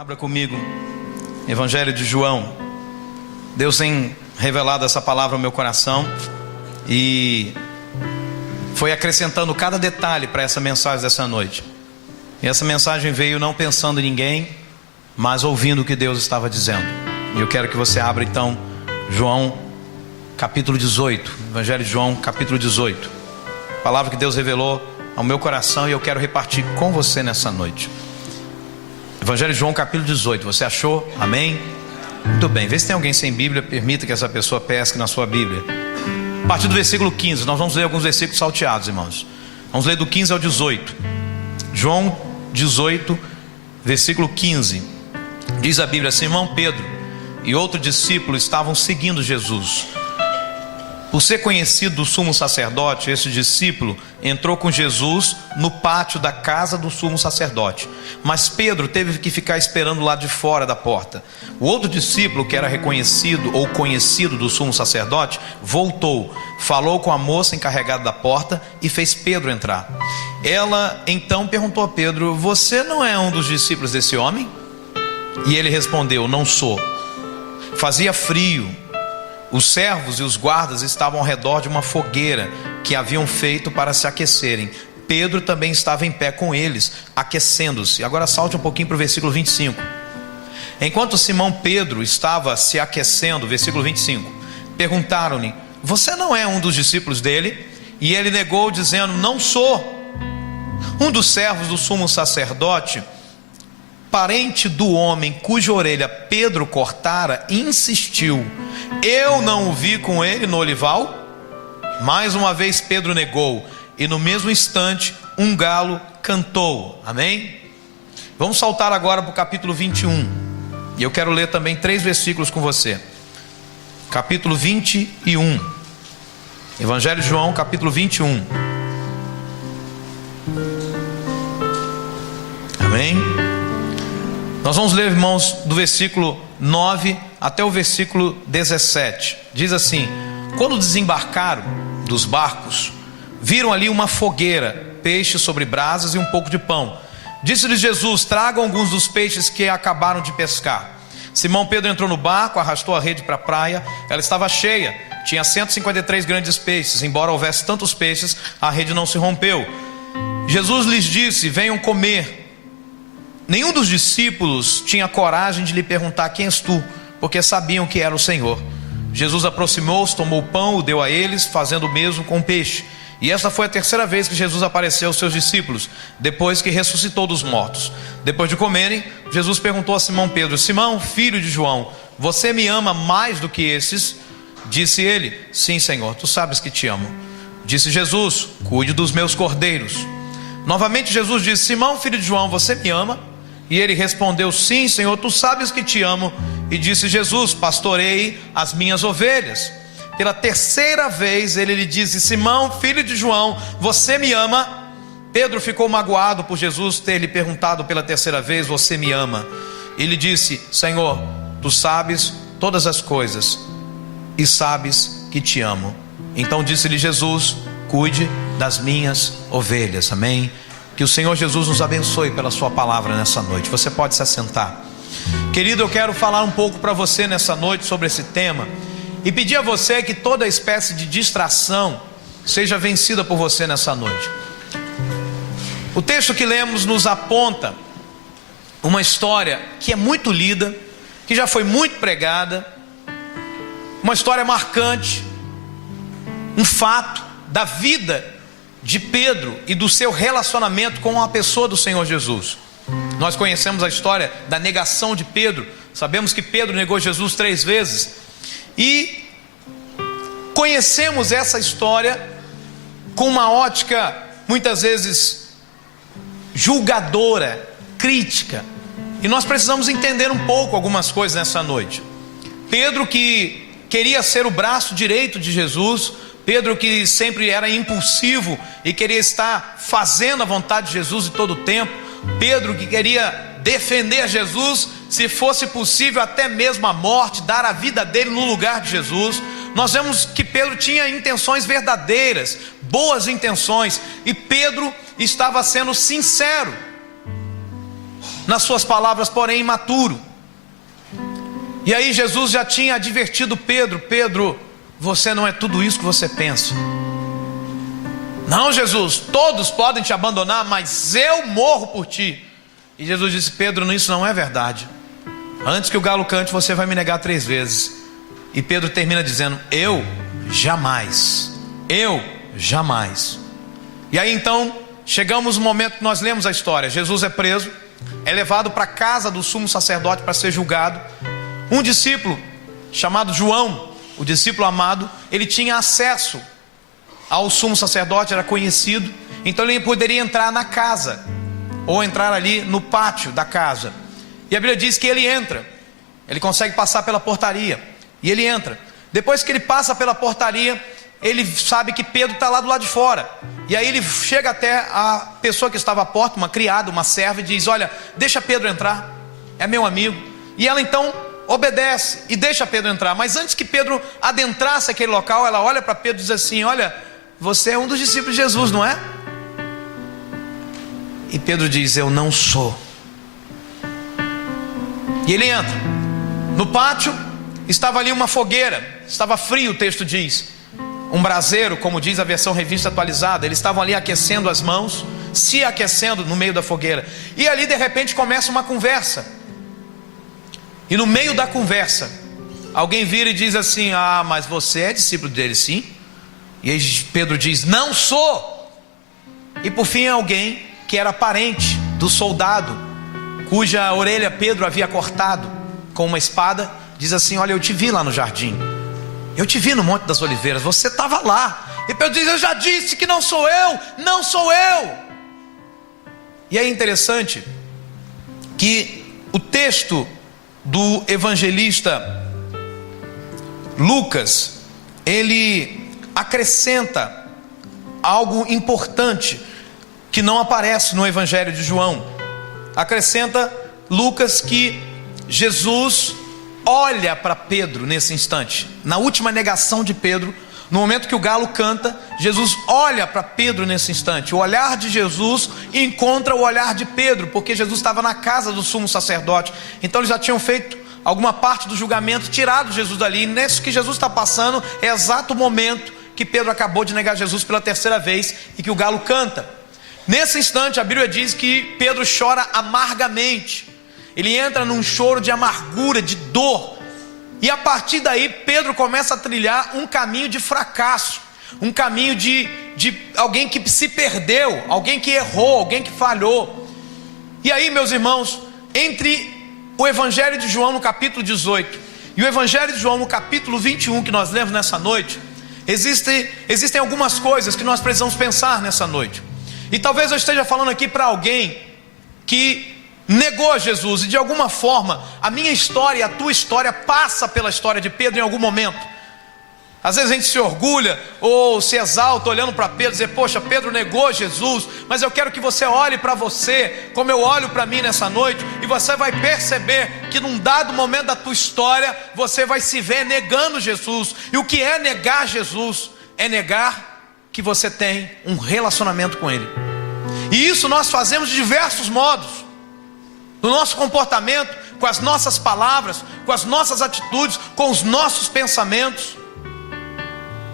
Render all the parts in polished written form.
Abra comigo, Evangelho de João. Deus tem revelado essa palavra ao meu coração e foi acrescentando cada detalhe para essa mensagem dessa noite. E essa mensagem veio não pensando em ninguém, mas ouvindo o que Deus estava dizendo. E eu quero que você abra então João capítulo 18, Evangelho de João capítulo 18. Palavra que Deus revelou ao meu coração e eu quero repartir com você nessa noite. Evangelho de João capítulo 18, você achou? Amém? Muito bem, vê se tem alguém sem Bíblia, permita que essa pessoa pesque na sua Bíblia. A partir do versículo 15, nós vamos ler alguns versículos salteados, irmãos. Vamos ler do 15 ao 18. João 18, versículo 15. Diz a Bíblia: Simão Pedro e outro discípulo estavam seguindo Jesus. Por ser conhecido do sumo sacerdote, esse discípulo entrou com Jesus no pátio da casa do sumo sacerdote. Mas Pedro teve que ficar esperando lá de fora da porta. O outro discípulo, que era reconhecido ou conhecido do sumo sacerdote, voltou, falou com a moça encarregada da porta e fez Pedro entrar. Ela então perguntou a Pedro: você não é um dos discípulos desse homem? E ele respondeu: não sou. Fazia frio. Os servos e os guardas estavam ao redor de uma fogueira que haviam feito para se aquecerem. Pedro também estava em pé com eles, aquecendo-se. Agora salte um pouquinho para o versículo 25. Enquanto Simão Pedro estava se aquecendo, versículo 25, perguntaram-lhe: você não é um dos discípulos dele? E ele negou, dizendo: não sou. Um dos servos do sumo sacerdote, parente do homem cuja orelha Pedro cortara, insistiu: eu não o vi com ele no olival? Mais uma vez Pedro negou, e no mesmo instante um galo cantou. Amém? Vamos saltar agora para o capítulo 21. E eu quero ler também 3 versículos com você. Capítulo 21. Evangelho de João, capítulo 21. Amém? Nós vamos ler, irmãos, do versículo 9 até o versículo 17. Diz assim: quando desembarcaram dos barcos, viram ali uma fogueira, peixe sobre brasas e um pouco de pão. Disse-lhes Jesus: tragam alguns dos peixes que acabaram de pescar. Simão Pedro entrou no barco, arrastou a rede para a praia. Ela estava cheia, tinha 153 grandes peixes. Embora houvesse tantos peixes, a rede não se rompeu. Jesus lhes disse: venham comer. Nenhum dos discípulos tinha coragem de lhe perguntar: quem és tu? Porque sabiam que era o Senhor. Jesus aproximou-se, tomou o pão, o deu a eles, fazendo o mesmo com o peixe. E esta foi a 3ª vez que Jesus apareceu aos seus discípulos, depois que ressuscitou dos mortos. Depois de comerem, Jesus perguntou a Simão Pedro: Simão, filho de João, você me ama mais do que esses? Disse ele: sim, Senhor, tu sabes que te amo. Disse Jesus: cuide dos meus cordeiros. Novamente Jesus disse: Simão, filho de João, você me ama? E ele respondeu: sim, Senhor, tu sabes que te amo. E disse Jesus: pastorei as minhas ovelhas. Pela 3ª vez ele lhe disse: Simão, filho de João, você me ama? Pedro ficou magoado por Jesus ter lhe perguntado pela 3ª vez: você me ama? E lhe disse: Senhor, tu sabes todas as coisas e sabes que te amo. Então disse-lhe Jesus: cuide das minhas ovelhas. Amém? Que o Senhor Jesus nos abençoe pela sua palavra nessa noite. Você pode se assentar. Querido, eu quero falar um pouco para você nessa noite sobre esse tema e pedir a você que toda espécie de distração seja vencida por você nessa noite. O texto que lemos nos aponta uma história que é muito lida, que já foi muito pregada, uma história marcante, um fato da vida de Pedro e do seu relacionamento com a pessoa do Senhor Jesus. Nós conhecemos a história da negação de Pedro. Sabemos que Pedro negou Jesus 3 vezes. E conhecemos essa história com uma ótica muitas vezes julgadora, crítica. E nós precisamos entender um pouco algumas coisas nessa noite. Pedro, que queria ser o braço direito de Jesus, Pedro, que sempre era impulsivo e queria estar fazendo a vontade de Jesus em todo o tempo. Pedro, que queria defender Jesus, se fosse possível até mesmo a morte, dar a vida dele no lugar de Jesus. Nós vemos que Pedro tinha intenções verdadeiras, boas intenções, e Pedro estava sendo sincero nas suas palavras, porém imaturo. E aí Jesus já tinha advertido Pedro: Pedro, você não é tudo isso que você pensa. Não, Jesus, todos podem te abandonar, mas eu morro por ti. E Jesus disse: Pedro, isso não é verdade. Antes que o galo cante, você vai me negar 3 vezes. E Pedro termina dizendo: eu jamais. E aí então chegamos no momento que nós lemos a história. Jesus é preso, é levado para a casa do sumo sacerdote para ser julgado. Um discípulo chamado João, o discípulo amado, ele tinha acesso ao sumo sacerdote, era conhecido. Então ele poderia entrar na casa, ou entrar ali no pátio da casa. E a Bíblia diz que ele entra, ele consegue passar pela portaria, e ele entra. Depois que ele passa pela portaria, ele sabe que Pedro está lá do lado de fora. E aí ele chega até a pessoa que estava à porta, uma criada, uma serva, e diz: olha, deixa Pedro entrar, é meu amigo. E ela então obedece e deixa Pedro entrar. Mas antes que Pedro adentrasse aquele local, ela olha para Pedro e diz assim: olha, você é um dos discípulos de Jesus, não é? E Pedro diz: eu não sou. E ele entra. No pátio estava ali uma fogueira, estava frio, o texto diz, um braseiro, como diz a versão revista atualizada. Eles estavam ali aquecendo as mãos, se aquecendo no meio da fogueira. E ali de repente começa uma conversa. E no meio da conversa, alguém vira e diz assim: ah, mas você é discípulo dele, sim? E aí Pedro diz: não sou. E por fim alguém que era parente do soldado, cuja orelha Pedro havia cortado com uma espada, diz assim: olha, eu te vi lá no jardim, eu te vi no Monte das Oliveiras, você estava lá. E Pedro diz: eu já disse que não sou eu, não sou eu. E é interessante que o texto do evangelista Lucas, ele acrescenta algo importante que não aparece no evangelho de João. Acrescenta Lucas que Jesus olha para Pedro nesse instante, na última negação de Pedro, no momento que o galo canta, Jesus olha para Pedro nesse instante. O olhar de Jesus encontra o olhar de Pedro, porque Jesus estava na casa do sumo sacerdote. Então eles já tinham feito alguma parte do julgamento, tirado Jesus dali. E nesse que Jesus está passando, é exato o momento que Pedro acabou de negar Jesus pela 3ª vez e que o galo canta. Nesse instante a Bíblia diz que Pedro chora amargamente. Ele entra num choro de amargura, de dor. E a partir daí Pedro começa a trilhar um caminho de fracasso, um caminho de alguém que se perdeu, alguém que errou, alguém que falhou. E aí, meus irmãos, entre o Evangelho de João no capítulo 18 e o Evangelho de João no capítulo 21 que nós lemos nessa noite, existem algumas coisas que nós precisamos pensar nessa noite. E talvez eu esteja falando aqui para alguém que negou Jesus, e de alguma forma a minha história e a tua história passa pela história de Pedro em algum momento. Às vezes a gente se orgulha ou se exalta olhando para Pedro e dizer: poxa, Pedro negou Jesus. Mas eu quero que você olhe para você como eu olho para mim nessa noite, e você vai perceber que num dado momento da tua história você vai se ver negando Jesus. E o que é negar Jesus? É negar que você tem um relacionamento com Ele. E isso nós fazemos de diversos modos, no nosso comportamento, com as nossas palavras, com as nossas atitudes, com os nossos pensamentos.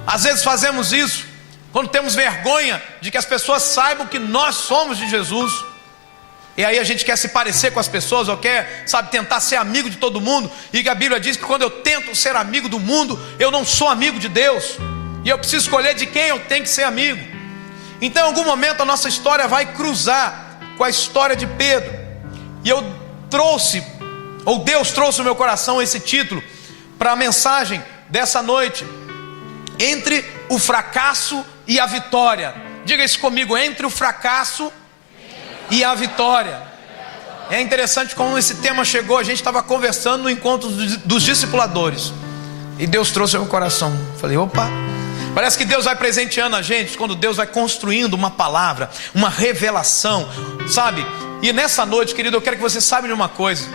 Às vezes fazemos isso quando temos vergonha de que as pessoas saibam que nós somos de Jesus. E aí a gente quer se parecer com as pessoas, ou quer, tentar ser amigo de todo mundo. E a Bíblia diz que quando eu tento ser amigo do mundo, eu não sou amigo de Deus. E eu preciso escolher de quem eu tenho que ser amigo. Então em algum momento a nossa história vai cruzar com a história de Pedro. E Deus trouxe no meu coração esse título para a mensagem dessa noite: entre o fracasso e a vitória. Diga isso comigo: entre o fracasso e a vitória. É interessante como esse tema chegou. A gente estava conversando no encontro dos discipuladores, e Deus trouxe ao meu coração. Falei: opa, parece que Deus vai presenteando a gente quando Deus vai construindo uma palavra, uma revelação, sabe? E nessa noite, querido, eu quero que você saiba de uma coisa: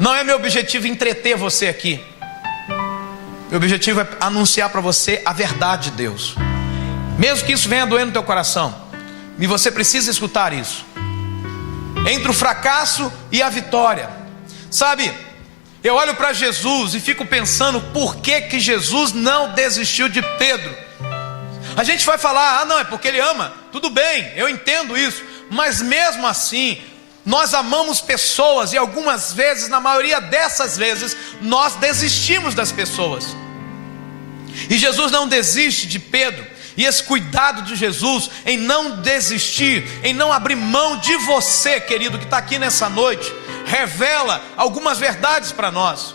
não é meu objetivo entreter você aqui. Meu objetivo é anunciar para você a verdade de Deus, mesmo que isso venha doendo no teu coração, e você precisa escutar isso. entre o fracasso e a vitória. Sabe, eu olho para Jesus e fico pensando por que Jesus não desistiu de Pedro. A gente vai falar, não, é porque ele ama. Tudo bem, eu entendo isso, mas mesmo assim, nós amamos pessoas e algumas vezes, na maioria dessas vezes, nós desistimos das pessoas. E Jesus não desiste de Pedro. E esse cuidado de Jesus em não desistir, em não abrir mão de você, querido, que está aqui nessa noite, revela algumas verdades para nós.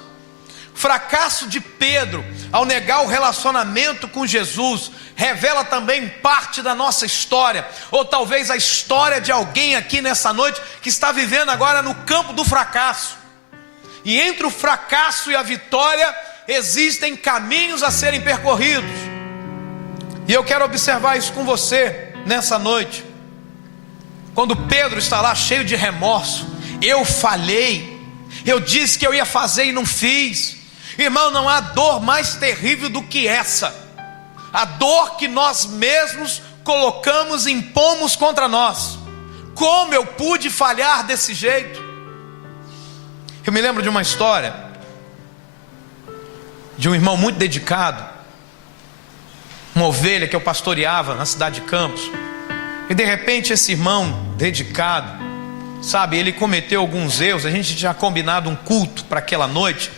O fracasso de Pedro ao negar o relacionamento com Jesus revela também parte da nossa história, ou talvez a história de alguém aqui nessa noite que está vivendo agora no campo do fracasso. E entre o fracasso e a vitória existem caminhos a serem percorridos. E eu quero observar isso com você nessa noite. Quando Pedro está lá cheio de remorso, eu falhei, eu disse que eu ia fazer e não fiz. Irmão, não há dor mais terrível do que essa, a dor que nós mesmos colocamos e impomos contra nós. Como eu pude falhar desse jeito? Eu me lembro de uma história de um irmão muito dedicado, uma ovelha que eu pastoreava na cidade de Campos. E de repente esse irmão dedicado, sabe, ele cometeu alguns erros. A gente tinha combinado um culto para aquela noite,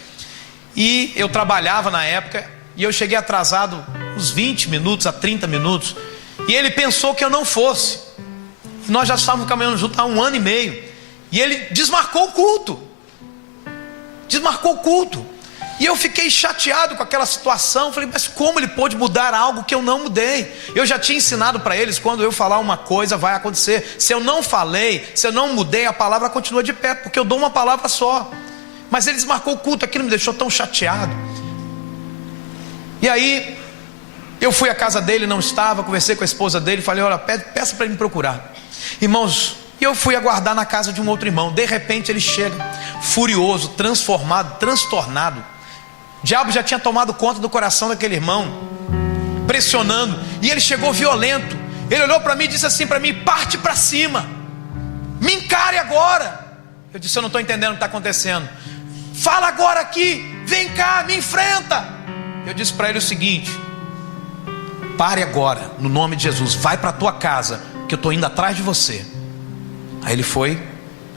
e eu trabalhava na época, e eu cheguei atrasado uns 20 minutos a 30 minutos, e ele pensou que eu não fosse. Nós já estávamos caminhando juntos há 1 ano e meio, e ele desmarcou o culto. E eu fiquei chateado com aquela situação. Falei, mas como ele pôde mudar algo que eu não mudei? Eu já tinha ensinado para eles, quando eu falar uma coisa vai acontecer. Se eu não falei, se eu não mudei, a palavra continua de pé, porque eu dou uma palavra só. Mas ele desmarcou o culto, aquilo me deixou tão chateado. E aí eu fui à casa dele, não estava, conversei com a esposa dele, falei, olha, peça para ele me procurar. Irmãos, e eu fui aguardar na casa de um outro irmão. De repente ele chega, furioso, transformado, transtornado. O diabo já tinha tomado conta do coração daquele irmão, pressionando, e ele chegou violento. Ele olhou para mim e disse assim para mim, parte para cima, me encare agora. Eu disse, eu não estou entendendo o que está acontecendo. Fala agora aqui, vem cá, me enfrenta. Eu disse para ele o seguinte, pare agora, no nome de Jesus, vai para a tua casa, que eu estou indo atrás de você. Aí ele foi,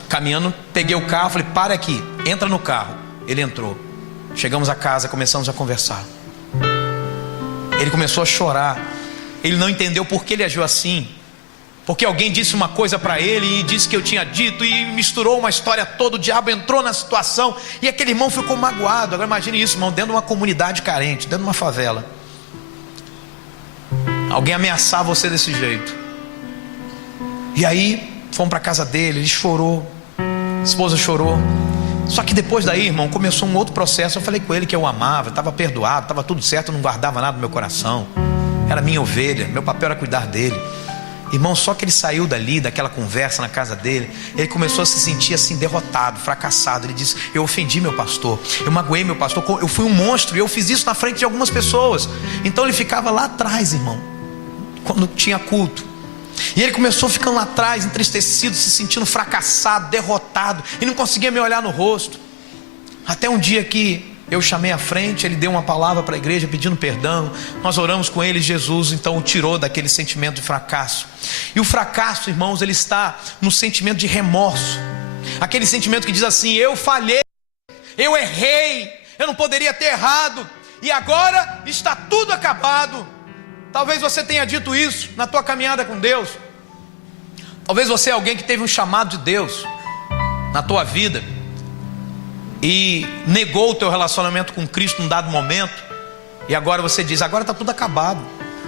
caminhando, peguei o carro, falei, pare aqui, entra no carro. Ele entrou. Chegamos a casa, começamos a conversar. Ele começou a chorar. Ele não entendeu por que ele agiu assim, porque alguém disse uma coisa para ele e disse que eu tinha dito, e misturou uma história toda. O diabo entrou na situação e aquele irmão ficou magoado. Agora imagine isso, irmão, dentro de uma comunidade carente, dentro de uma favela, alguém ameaçar você desse jeito. E aí fomos para a casa dele, ele chorou, a esposa chorou. Só que depois daí, irmão, começou um outro processo. Eu falei com ele que eu o amava, estava perdoado, estava tudo certo, eu não guardava nada no meu coração, era minha ovelha, meu papel era cuidar dele. Irmão, só que ele saiu dali, daquela conversa na casa dele, ele começou a se sentir assim, derrotado, fracassado. Ele disse, eu ofendi meu pastor, eu magoei meu pastor, eu fui um monstro, e eu fiz isso na frente de algumas pessoas. Então ele ficava lá atrás, irmão, quando tinha culto, e ele começou ficando lá atrás, entristecido, se sentindo fracassado, derrotado, e não conseguia me olhar no rosto. Até um dia que eu chamei à frente, ele deu uma palavra para a igreja pedindo perdão. Nós oramos com ele, Jesus então o tirou daquele sentimento de fracasso. E o fracasso, irmãos, ele está no sentimento de remorso, aquele sentimento que diz assim, eu falhei, eu errei, eu não poderia ter errado, e agora está tudo acabado. Talvez você tenha dito isso na tua caminhada com Deus. Talvez você é alguém que teve um chamado de Deus na tua vida e negou o teu relacionamento com Cristo num dado momento, e agora você diz, agora está tudo acabado,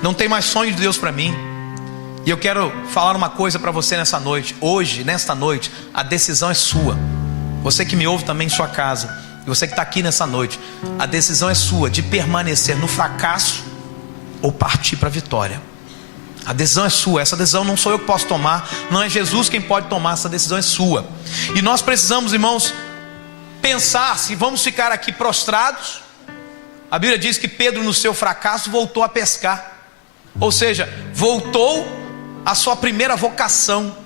não tem mais sonho de Deus para mim. E eu quero falar uma coisa para você nessa noite. Hoje, nesta noite, a decisão é sua. Você que me ouve também em sua casa, e você que está aqui nessa noite, a decisão é sua de permanecer no fracasso ou partir para a vitória. A decisão é sua. Essa decisão não sou eu que posso tomar, não é Jesus quem pode tomar, essa decisão é sua. E nós precisamos, irmãos, pensar se vamos ficar aqui prostrados. A Bíblia diz que Pedro, no seu fracasso, voltou a pescar, ou seja, voltou à sua primeira vocação.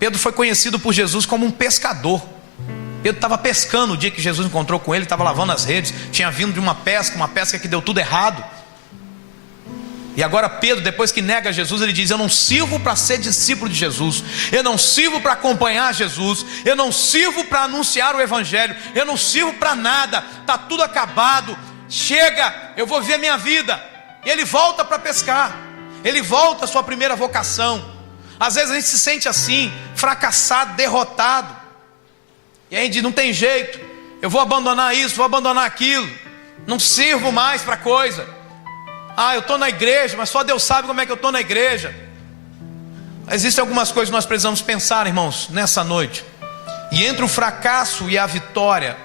Pedro foi conhecido por Jesus como um pescador. Pedro estava pescando o dia que Jesus encontrou com ele, estava lavando as redes, tinha vindo de uma pesca que deu tudo errado. E agora Pedro, depois que nega Jesus, ele diz: eu não sirvo para ser discípulo de Jesus, eu não sirvo para acompanhar Jesus, eu não sirvo para anunciar o Evangelho, eu não sirvo para nada, está tudo acabado, chega, eu vou ver minha vida. E ele volta para pescar, ele volta à sua primeira vocação. Às vezes a gente se sente assim, fracassado, derrotado, e a gente diz: não tem jeito, eu vou abandonar isso, vou abandonar aquilo, não sirvo mais para coisa. Eu estou na igreja, mas só Deus sabe como é que eu estou na igreja. Existem algumas coisas que nós precisamos pensar, irmãos, nessa noite. E entre o fracasso e a vitória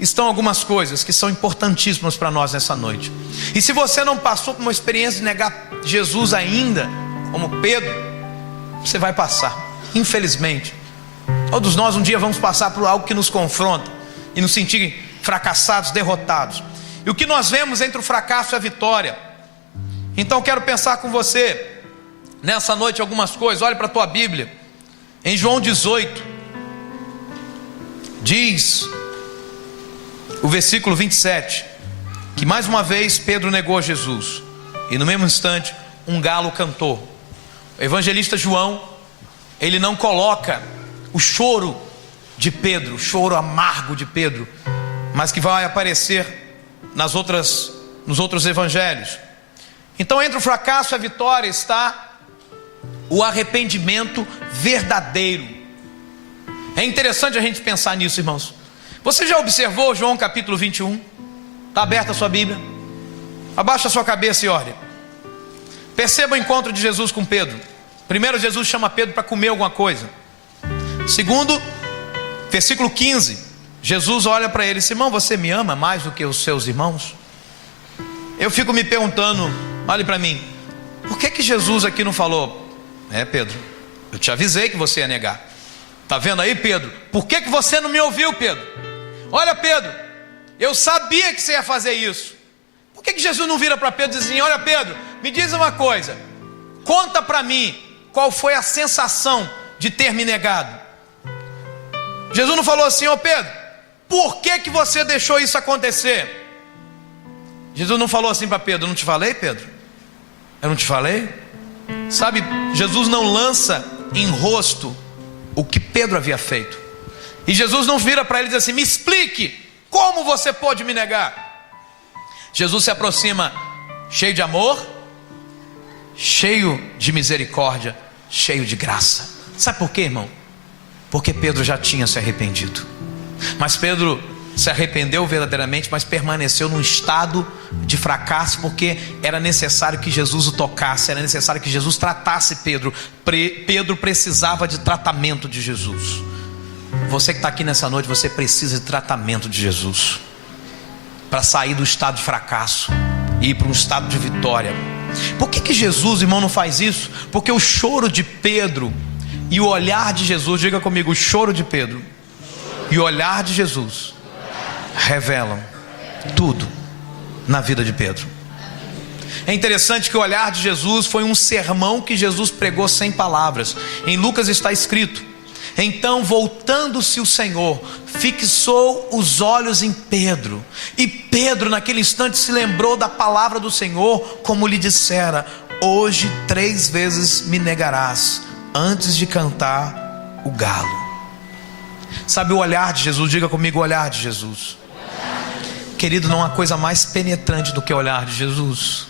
estão algumas coisas que são importantíssimas para nós nessa noite. E se você não passou por uma experiência de negar Jesus ainda, como Pedro, você vai passar, infelizmente. Todos nós um dia vamos passar por algo que nos confronta e nos sentir fracassados, derrotados. E o que nós vemos entre o fracasso e a vitória. Então quero pensar com você nessa noite algumas coisas. Olhe para a tua Bíblia, em João 18, diz o versículo 27, que mais uma vez Pedro negou Jesus, e no mesmo instante um galo cantou. O evangelista João, ele não coloca o choro de Pedro, o choro amargo de Pedro, mas que vai aparecer nos outros evangelhos. Então entre o fracasso e a vitória está o arrependimento verdadeiro. É interessante a gente pensar nisso, irmãos. Você já observou João capítulo 21? Está aberta a sua Bíblia? Abaixa a sua cabeça e olha. Perceba o encontro de Jesus com Pedro. Primeiro, Jesus chama Pedro para comer alguma coisa. Segundo, versículo 15, Jesus olha para ele: Simão, você me ama mais do que os seus irmãos? Eu fico me perguntando, olhe para mim, por que Jesus aqui não falou: Pedro, eu te avisei que você ia negar. Está vendo aí, Pedro? Por que você não me ouviu, Pedro? Olha, Pedro, eu sabia que você ia fazer isso. Por que Jesus não vira para Pedro e diz assim: olha, Pedro, me diz uma coisa, conta para mim qual foi a sensação de ter me negado. Jesus não falou assim: Pedro, por que você deixou isso acontecer? Jesus não falou assim para Pedro: não te falei, Pedro? Eu não te falei? Sabe, Jesus não lança em rosto o que Pedro havia feito. E Jesus não vira para ele e diz assim: me explique, como você pôde me negar? Jesus se aproxima cheio de amor, cheio de misericórdia, cheio de graça. Sabe por quê, irmão? Porque Pedro já tinha se arrependido. Mas Pedro se arrependeu verdadeiramente, mas permaneceu num estado de fracasso, porque era necessário que Jesus o tocasse, era necessário que Jesus tratasse Pedro. Pedro precisava de tratamento de Jesus. Você que está aqui nessa noite, você precisa de tratamento de Jesus, para sair do estado de fracasso e ir para um estado de vitória. Por que Jesus, irmão, não faz isso? Porque o choro de Pedro e o olhar de Jesus, diga comigo, o choro de Pedro e o olhar de Jesus revelam tudo na vida de Pedro. É interessante que o olhar de Jesus foi um sermão que Jesus pregou sem palavras. Em Lucas está escrito: então voltando-se o Senhor, fixou os olhos em Pedro, e Pedro naquele instante se lembrou da palavra do Senhor, como lhe dissera: hoje 3 vezes me negarás, antes de cantar o galo. Sabe o olhar de Jesus? Diga comigo, o olhar de Jesus. Querido, não há coisa mais penetrante do que o olhar de Jesus.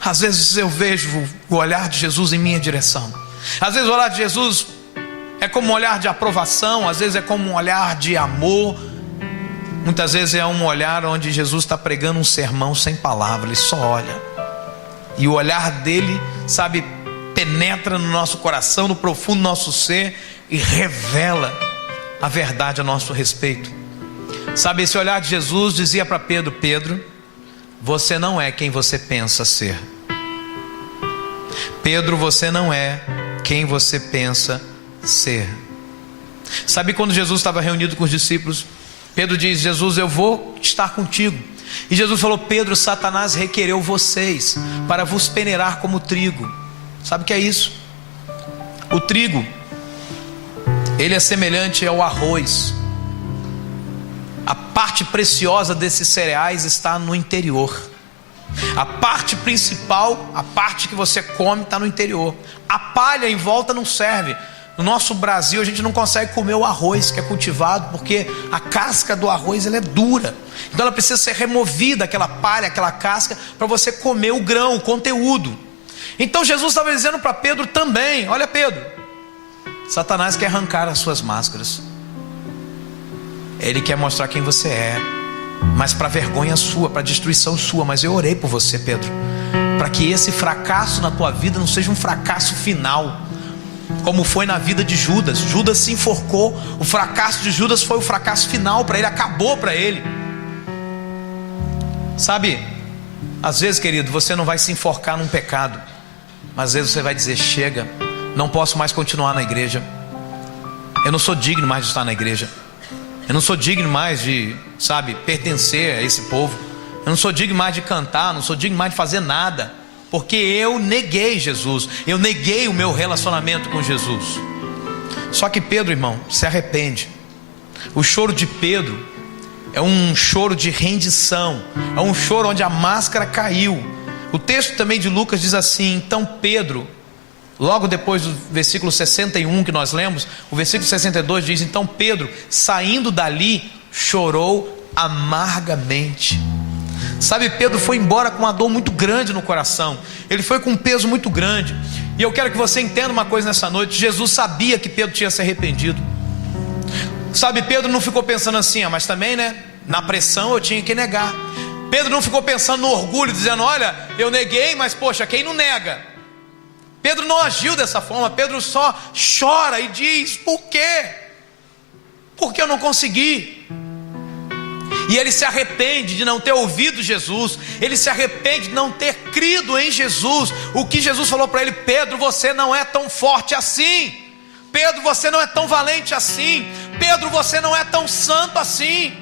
Às vezes eu vejo o olhar de Jesus em minha direção. Às vezes o olhar de Jesus é como um olhar de aprovação, às vezes é como um olhar de amor. Muitas vezes é um olhar onde Jesus está pregando um sermão sem palavras, ele só olha. E o olhar dele, sabe, penetra no nosso coração, no profundo do nosso ser, e revela a verdade a nosso respeito. Sabe, esse olhar de Jesus dizia para Pedro: Pedro, você não é quem você pensa ser. Pedro, você não é quem você pensa ser. Sabe, quando Jesus estava reunido com os discípulos, Pedro diz: Jesus, eu vou estar contigo. E Jesus falou: Pedro, Satanás requereu vocês para vos peneirar como trigo. Sabe o que é isso? O trigo Ele é semelhante ao arroz. A parte preciosa desses cereais está no interior. A parte principal, a parte que você come, está no interior. A palha em volta não serve. No nosso Brasil a gente não consegue comer o arroz que é cultivado, porque a casca do arroz ela é dura. Então ela precisa ser removida, aquela palha, aquela casca, para você comer o grão, o conteúdo. Então Jesus estava dizendo para Pedro também: olha Pedro, Satanás quer arrancar as suas máscaras. Ele quer mostrar quem você é, mas para vergonha sua, para destruição sua. Mas eu orei por você, Pedro, para que esse fracasso na tua vida não seja um fracasso final, como foi na vida de Judas. Judas se enforcou. O fracasso de Judas foi o fracasso final para ele, acabou para ele. Sabe, às vezes, querido, você não vai se enforcar num pecado, mas às vezes você vai dizer: chega, não posso mais continuar na igreja. Eu não sou digno mais de estar na igreja. Eu não sou digno mais de, pertencer a esse povo. Eu não sou digno mais de cantar, não sou digno mais de fazer nada, porque eu neguei Jesus, eu neguei o meu relacionamento com Jesus. Só que Pedro, irmão, se arrepende. O choro de Pedro é um choro de rendição, é um choro onde a máscara caiu. O texto também de Lucas diz assim: então Pedro, logo depois do versículo 61 que nós lemos, o versículo 62 diz: então Pedro, saindo dali, chorou amargamente. Sabe, Pedro foi embora com uma dor muito grande no coração. Ele foi com um peso muito grande. E eu quero que você entenda uma coisa nessa noite: Jesus sabia que Pedro tinha se arrependido. Sabe, Pedro não ficou pensando assim: mas também, na pressão eu tinha que negar. Pedro não ficou pensando no orgulho, dizendo: olha, eu neguei, mas poxa, quem não nega? Pedro não agiu dessa forma. Pedro só chora e diz: por quê? Porque eu não consegui. E ele se arrepende de não ter ouvido Jesus. Ele se arrepende de não ter crido em Jesus. O que Jesus falou para ele: Pedro, você não é tão forte assim. Pedro, você não é tão valente assim. Pedro, você não é tão santo assim.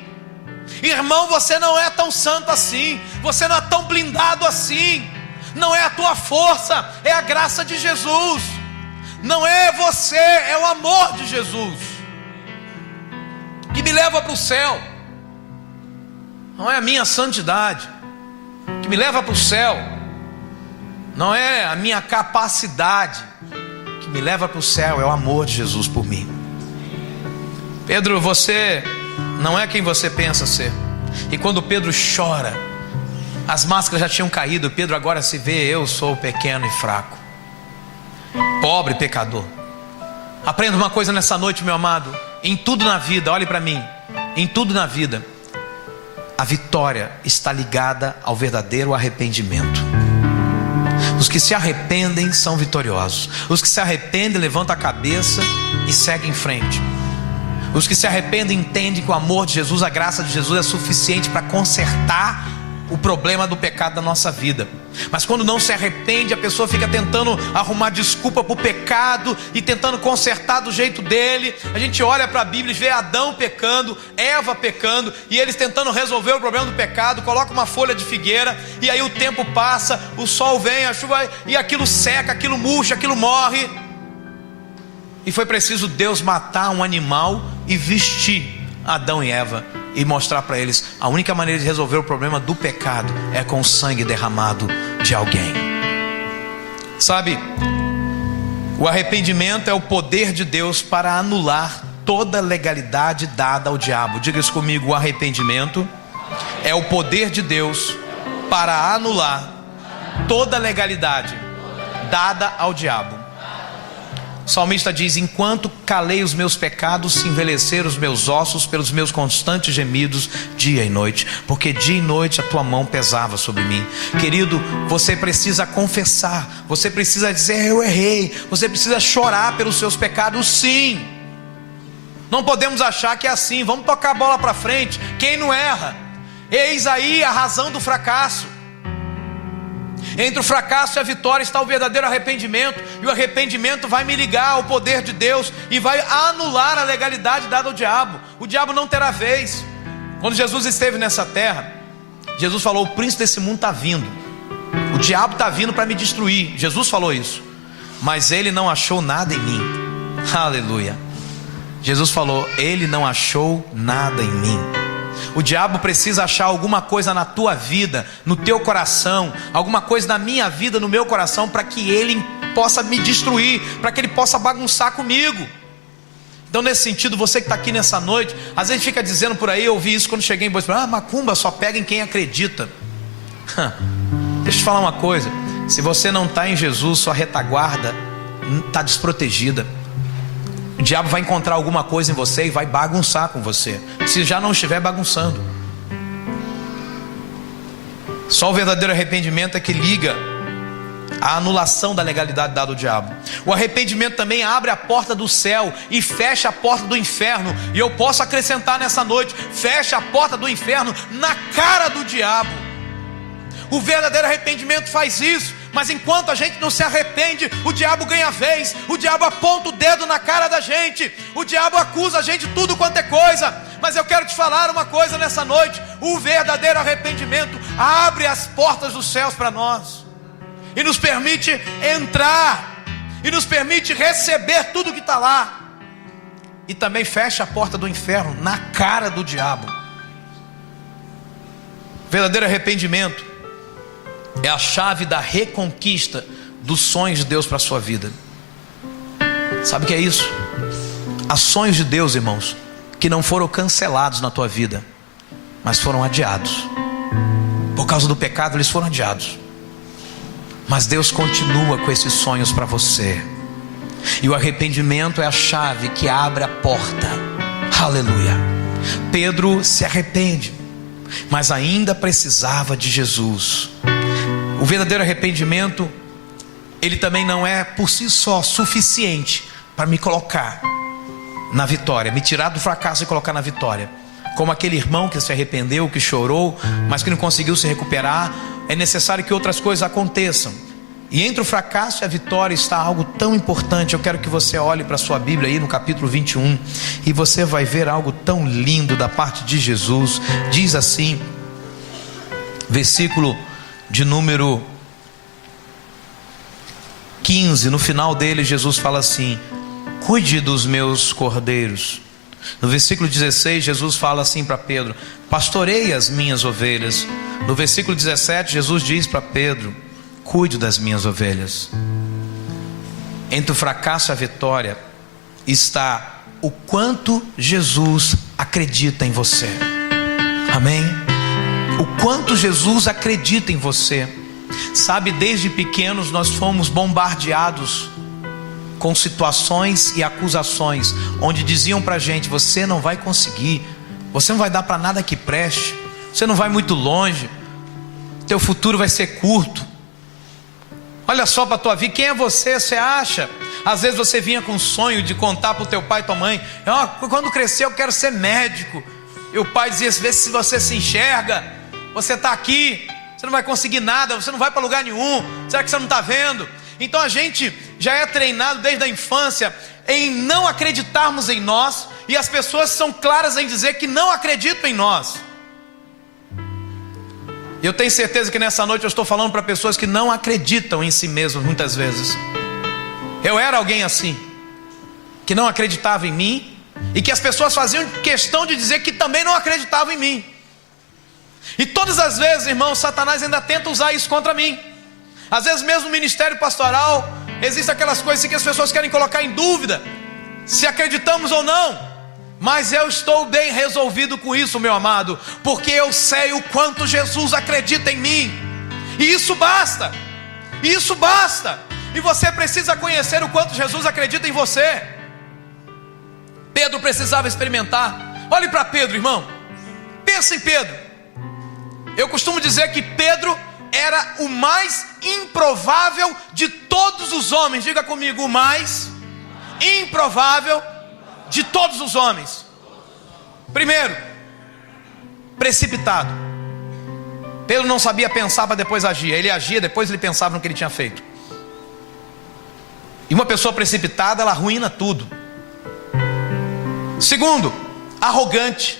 Irmão, você não é tão santo assim. Você não é tão blindado assim. Não é a tua força, é a graça de Jesus. Não é você, é o amor de Jesus que me leva para o céu. Não é a minha santidade que me leva para o céu. Não é a minha capacidade que me leva para o céu. É o amor de Jesus por mim. Pedro, você não é quem você pensa ser. E quando Pedro chora, as máscaras já tinham caído. Pedro agora se vê: eu sou pequeno e fraco, pobre pecador. Aprenda uma coisa nessa noite, meu amado: em tudo na vida, olhe para mim, em tudo na vida, a vitória está ligada ao verdadeiro arrependimento. Os que se arrependem são vitoriosos. Os que se arrependem levantam a cabeça e seguem em frente. Os que se arrependem entendem que o amor de Jesus, a graça de Jesus é suficiente para consertar o problema do pecado da nossa vida. Mas quando não se arrepende, a pessoa fica tentando arrumar desculpa para o pecado e tentando consertar do jeito dele. A gente olha para a Bíblia e vê Adão pecando, Eva pecando, e eles tentando resolver o problema do pecado. Coloca uma folha de figueira, e aí o tempo passa, o sol vem, a chuva, e aquilo seca, aquilo murcha, aquilo morre. E foi preciso Deus matar um animal e vestir Adão e Eva e mostrar para eles: a única maneira de resolver o problema do pecado é com o sangue derramado de alguém. Sabe, o arrependimento é o poder de Deus para anular toda legalidade dada ao diabo. Diga isso comigo: o arrependimento é o poder de Deus para anular toda legalidade dada ao diabo. O salmista diz: enquanto calei os meus pecados, se envelheceram os meus ossos pelos meus constantes gemidos dia e noite, porque dia e noite a tua mão pesava sobre mim. Querido, você precisa confessar, você precisa dizer: eu errei. Você precisa chorar pelos seus pecados, sim. Não podemos achar que é assim: vamos tocar a bola para frente. Quem não erra? Eis aí a razão do fracasso. Entre o fracasso e a vitória está o verdadeiro arrependimento. E o arrependimento vai me ligar ao poder de Deus e vai anular a legalidade dada ao diabo. O diabo não terá vez. Quando Jesus esteve nessa terra, Jesus falou: o príncipe desse mundo está vindo, o diabo está vindo para me destruir. Jesus falou isso, mas ele não achou nada em mim. Aleluia. Jesus falou: ele não achou nada em mim. O diabo precisa achar alguma coisa na tua vida, no teu coração, alguma coisa na minha vida, no meu coração, para que ele possa me destruir, para que ele possa bagunçar comigo. Então, nesse sentido, você que está aqui nessa noite, às vezes fica dizendo por aí, eu ouvi isso quando cheguei em Boa, macumba só pega em quem acredita. Deixa eu te falar uma coisa: se você não está em Jesus, sua retaguarda está desprotegida. O diabo vai encontrar alguma coisa em você e vai bagunçar com você, se já não estiver bagunçando. Só o verdadeiro arrependimento é que liga a anulação da legalidade dada ao diabo. O arrependimento também abre a porta do céu e fecha a porta do inferno. E eu posso acrescentar nessa noite: fecha a porta do inferno na cara do diabo. O verdadeiro arrependimento faz isso. Mas enquanto a gente não se arrepende, o diabo ganha vez. O diabo aponta o dedo na cara da gente. O diabo acusa a gente de tudo quanto é coisa. Mas eu quero te falar uma coisa nessa noite: o verdadeiro arrependimento abre as portas dos céus para nós e nos permite entrar, e nos permite receber tudo que está lá. E também fecha a porta do inferno na cara do diabo. Verdadeiro arrependimento é a chave da reconquista dos sonhos de Deus para a sua vida. Sabe o que é isso? Há sonhos de Deus, irmãos, que não foram cancelados na tua vida, mas foram adiados. Por causa do pecado eles foram adiados. Mas Deus continua com esses sonhos para você. E o arrependimento é a chave que abre a porta. Aleluia. Pedro se arrepende, mas ainda precisava de Jesus. O verdadeiro arrependimento, ele também não é por si só suficiente para me colocar na vitória, me tirar do fracasso e colocar na vitória. Como aquele irmão que se arrependeu, que chorou, mas que não conseguiu se recuperar. É necessário que outras coisas aconteçam. E entre o fracasso e a vitória está algo tão importante. Eu quero que você olhe para a sua Bíblia aí no capítulo 21, e você vai ver algo tão lindo da parte de Jesus. Diz assim, versículo de número 15, no final dele Jesus fala assim: cuide dos meus cordeiros. No versículo 16 Jesus fala assim para Pedro: pastorei as minhas ovelhas. No versículo 17 Jesus diz para Pedro: cuide das minhas ovelhas. Entre o fracasso e a vitória está o quanto Jesus acredita em você. Amém? O quanto Jesus acredita em você. Sabe, desde pequenos nós fomos bombardeados com situações e acusações, onde diziam pra gente: você não vai conseguir, você não vai dar para nada que preste, você não vai muito longe, teu futuro vai ser curto. Olha só para a tua vida, quem é você? Você acha? Às vezes você vinha com o sonho de contar para o teu pai e tua mãe: quando crescer eu quero ser médico. E o pai dizia: vê se você se enxerga. Você está aqui, você não vai conseguir nada, você não vai para lugar nenhum. Será que você não está vendo? Então a gente já é treinado desde a infância em não acreditarmos em nós, e as pessoas são claras em dizer que não acreditam em nós. Eu tenho certeza que nessa noite eu estou falando para pessoas que não acreditam em si mesmos muitas vezes. Eu era alguém assim, que não acreditava em mim, e que as pessoas faziam questão de dizer que também não acreditavam em mim. E todas as vezes, irmão, Satanás ainda tenta usar isso contra mim. Às vezes mesmo no ministério pastoral, existem aquelas coisas que as pessoas querem colocar em dúvida se acreditamos ou não. Mas eu estou bem resolvido com isso, meu amado, porque eu sei o quanto Jesus acredita em mim. E isso basta. Isso basta. E você precisa conhecer o quanto Jesus acredita em você. Pedro precisava experimentar. Olhe para Pedro, irmão. Pensa em Pedro. Eu costumo dizer que Pedro era o mais improvável de todos os homens. Diga comigo: o mais improvável de todos os homens. Primeiro, precipitado. Pedro não sabia pensar para depois agir. Ele agia, depois ele pensava no que ele tinha feito. E uma pessoa precipitada, ela arruína tudo. Segundo, arrogante.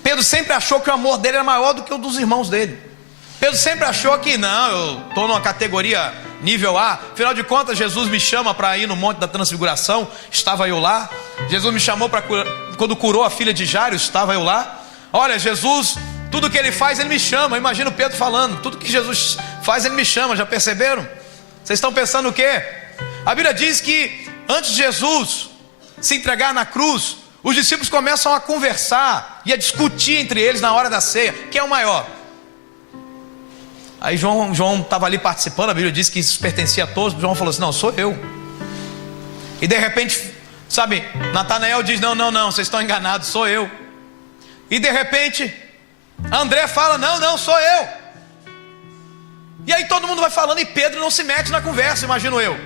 Pedro sempre achou que o amor dele era maior do que o dos irmãos dele. Pedro sempre achou que não, eu estou numa categoria nível A. Afinal de contas, Jesus me chama para ir no Monte da Transfiguração, estava eu lá. Jesus me chamou para quando curou a filha de Jairo, estava eu lá. Olha, Jesus, tudo que Ele faz, Ele me chama. Imagina o Pedro falando, tudo que Jesus faz, Ele me chama. Já perceberam? Vocês estão pensando o quê? A Bíblia diz que antes de Jesus se entregar na cruz, os discípulos começam a conversar e a discutir entre eles na hora da ceia, quem é o maior. Aí João estava ali participando, a Bíblia diz que isso pertencia a todos. João falou assim: não, sou eu. E de repente, sabe, Natanael diz: não, vocês estão enganados, sou eu. E de repente, André fala: não, sou eu. E aí todo mundo vai falando e Pedro não se mete na conversa, imagino eu.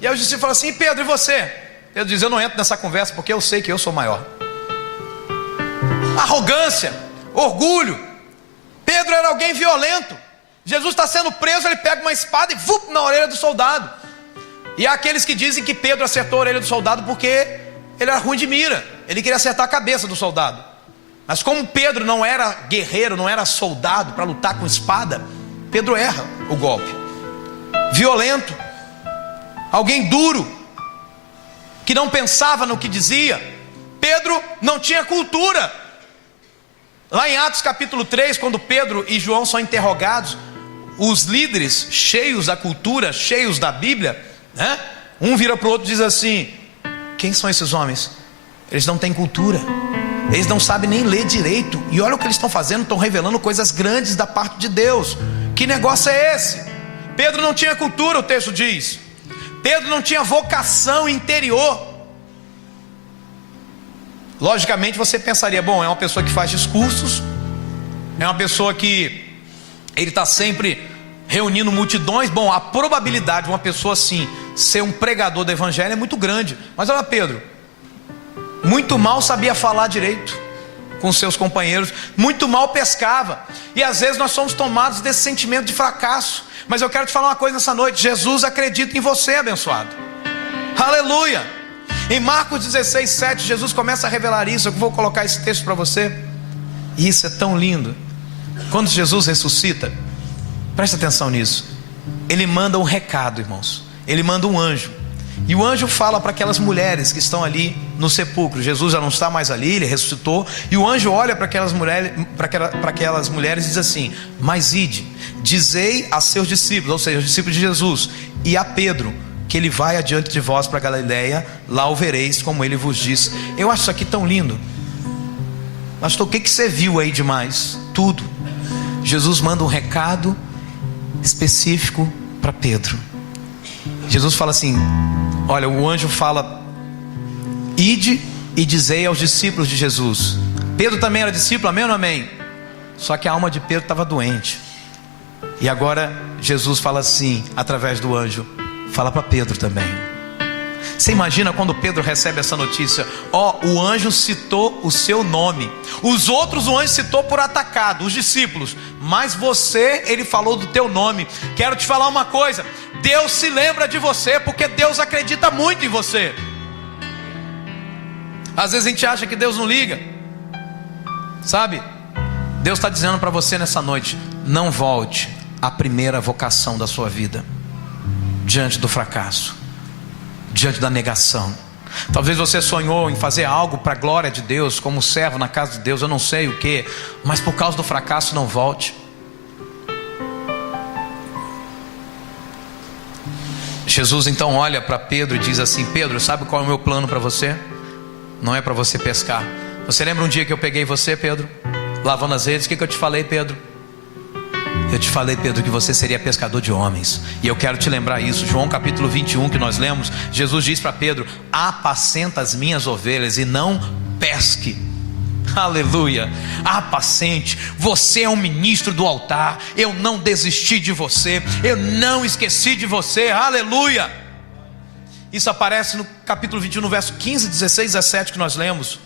E aí os discípulos falam assim: e Pedro, e você? Pedro diz: eu não entro nessa conversa porque eu sei que eu sou maior. Arrogância, orgulho. Pedro era alguém violento. Jesus está sendo preso, ele pega uma espada e vup, na orelha do soldado. E há aqueles que dizem que Pedro acertou a orelha do soldado porque ele era ruim de mira, ele queria acertar a cabeça do soldado. Mas como Pedro não era guerreiro, não era soldado para lutar com espada, Pedro erra o golpe. Violento, alguém duro, que não pensava no que dizia. Pedro não tinha cultura. Lá em Atos capítulo 3, quando Pedro e João são interrogados, os líderes cheios da cultura, cheios da Bíblia, né? Um vira para o outro e diz assim: quem são esses homens? Eles não têm cultura, eles não sabem nem ler direito, e olha o que eles estão fazendo, estão revelando coisas grandes da parte de Deus. Que negócio é esse? Pedro não tinha cultura, o texto diz. Pedro não tinha vocação interior. Logicamente você pensaria: bom, é uma pessoa que faz discursos, é uma pessoa que ele está sempre reunindo multidões. Bom, a probabilidade de uma pessoa assim ser um pregador do evangelho é muito grande. Mas olha, Pedro, muito mal sabia falar direito com seus companheiros, muito mal pescava. E às vezes nós somos tomados desse sentimento de fracasso. Mas eu quero te falar uma coisa nessa noite: Jesus acredita em você, abençoado. Aleluia. Em Marcos 16, 7, Jesus começa a revelar isso. Eu vou colocar esse texto para você. E isso é tão lindo. Quando Jesus ressuscita, presta atenção nisso, Ele manda um recado, irmãos. Ele manda um anjo. E o anjo fala para aquelas mulheres que estão ali no sepulcro. Jesus já não está mais ali, Ele ressuscitou. E o anjo olha para aquelas mulheres e diz assim: mas ide, dizei a seus discípulos, ou seja, os discípulos de Jesus, e a Pedro, que ele vai adiante de vós para Galileia, lá o vereis, como ele vos disse. Eu acho isso aqui tão lindo. Pastor, o que você viu aí demais? Tudo. Jesus manda um recado específico para Pedro. Jesus fala assim: olha, o anjo fala: ide e dizei aos discípulos de Jesus. Pedro também era discípulo, amém ou não amém? Só que a alma de Pedro estava doente. E agora Jesus fala assim, através do anjo: fala para Pedro também. Você imagina quando Pedro recebe essa notícia? O anjo citou o seu nome. Os outros o anjo citou por atacado, os discípulos. Mas você, ele falou do teu nome. Quero te falar uma coisa: Deus se lembra de você, porque Deus acredita muito em você. Às vezes a gente acha que Deus não liga, sabe? Deus está dizendo para você nessa noite: não volte à primeira vocação da sua vida, diante do fracasso, diante da negação. Talvez você sonhou em fazer algo para a glória de Deus, como servo na casa de Deus, eu não sei o que, mas por causa do fracasso não volte. Jesus então olha para Pedro e diz assim: Pedro, sabe qual é o meu plano para você? Não é para você pescar. Você lembra um dia que eu peguei você, Pedro, lavando as redes? O que eu te falei, Pedro? Eu te falei, Pedro, que você seria pescador de homens. E eu quero te lembrar isso. João capítulo 21 que nós lemos, Jesus diz para Pedro: apacenta as minhas ovelhas e não pesque. Aleluia. Apacente. Você é um ministro do altar. Eu não desisti de você, eu não esqueci de você. Aleluia. Isso aparece no capítulo 21, no verso 15, 16, 17 que nós lemos.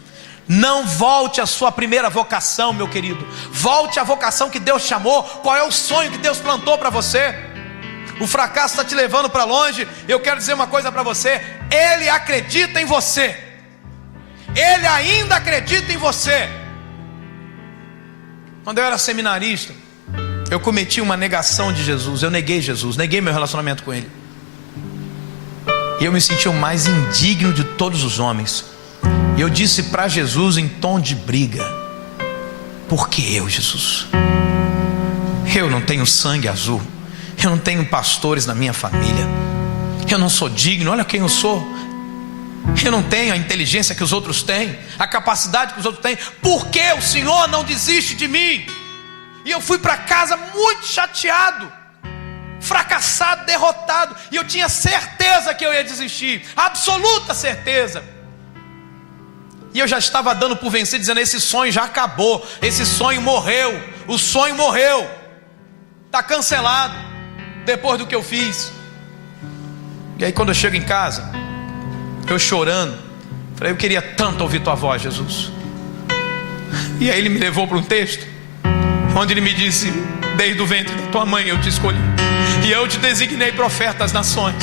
Não volte à sua primeira vocação, meu querido. Volte à vocação que Deus chamou. Qual é o sonho que Deus plantou para você? O fracasso está te levando para longe. Eu quero dizer uma coisa para você: Ele acredita em você. Ele ainda acredita em você. Quando eu era seminarista, eu cometi uma negação de Jesus. Eu neguei Jesus, neguei meu relacionamento com Ele. E eu me senti o mais indigno de todos os homens. E eu disse para Jesus em tom de briga: por que eu, Jesus? Eu não tenho sangue azul, eu não tenho pastores na minha família, eu não sou digno, olha quem eu sou. Eu não tenho a inteligência que os outros têm, a capacidade que os outros têm. Por que o Senhor não desiste de mim? E eu fui para casa muito chateado, fracassado, derrotado. E eu tinha certeza que eu ia desistir, absoluta certeza. E eu já estava dando por vencido, dizendo: esse sonho já acabou, esse sonho morreu, o sonho morreu, está cancelado, depois do que eu fiz. E aí quando eu chego em casa, eu chorando, falei: eu queria tanto ouvir tua voz, Jesus. E aí ele me levou para um texto, onde ele me disse: desde o ventre da tua mãe eu te escolhi, e eu te designei profeta às nações.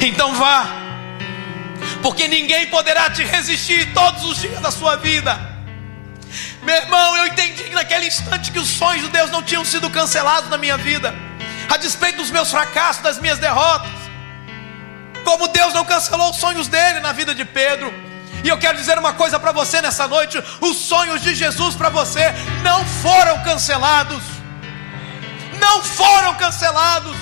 Então vá, porque ninguém poderá te resistir todos os dias da sua vida. Meu irmão, eu entendi naquele instante que os sonhos de Deus não tinham sido cancelados na minha vida, a despeito dos meus fracassos, das minhas derrotas, como Deus não cancelou os sonhos dele na vida de Pedro. E eu quero dizer uma coisa para você nessa noite: os sonhos de Jesus para você não foram cancelados. Não foram cancelados.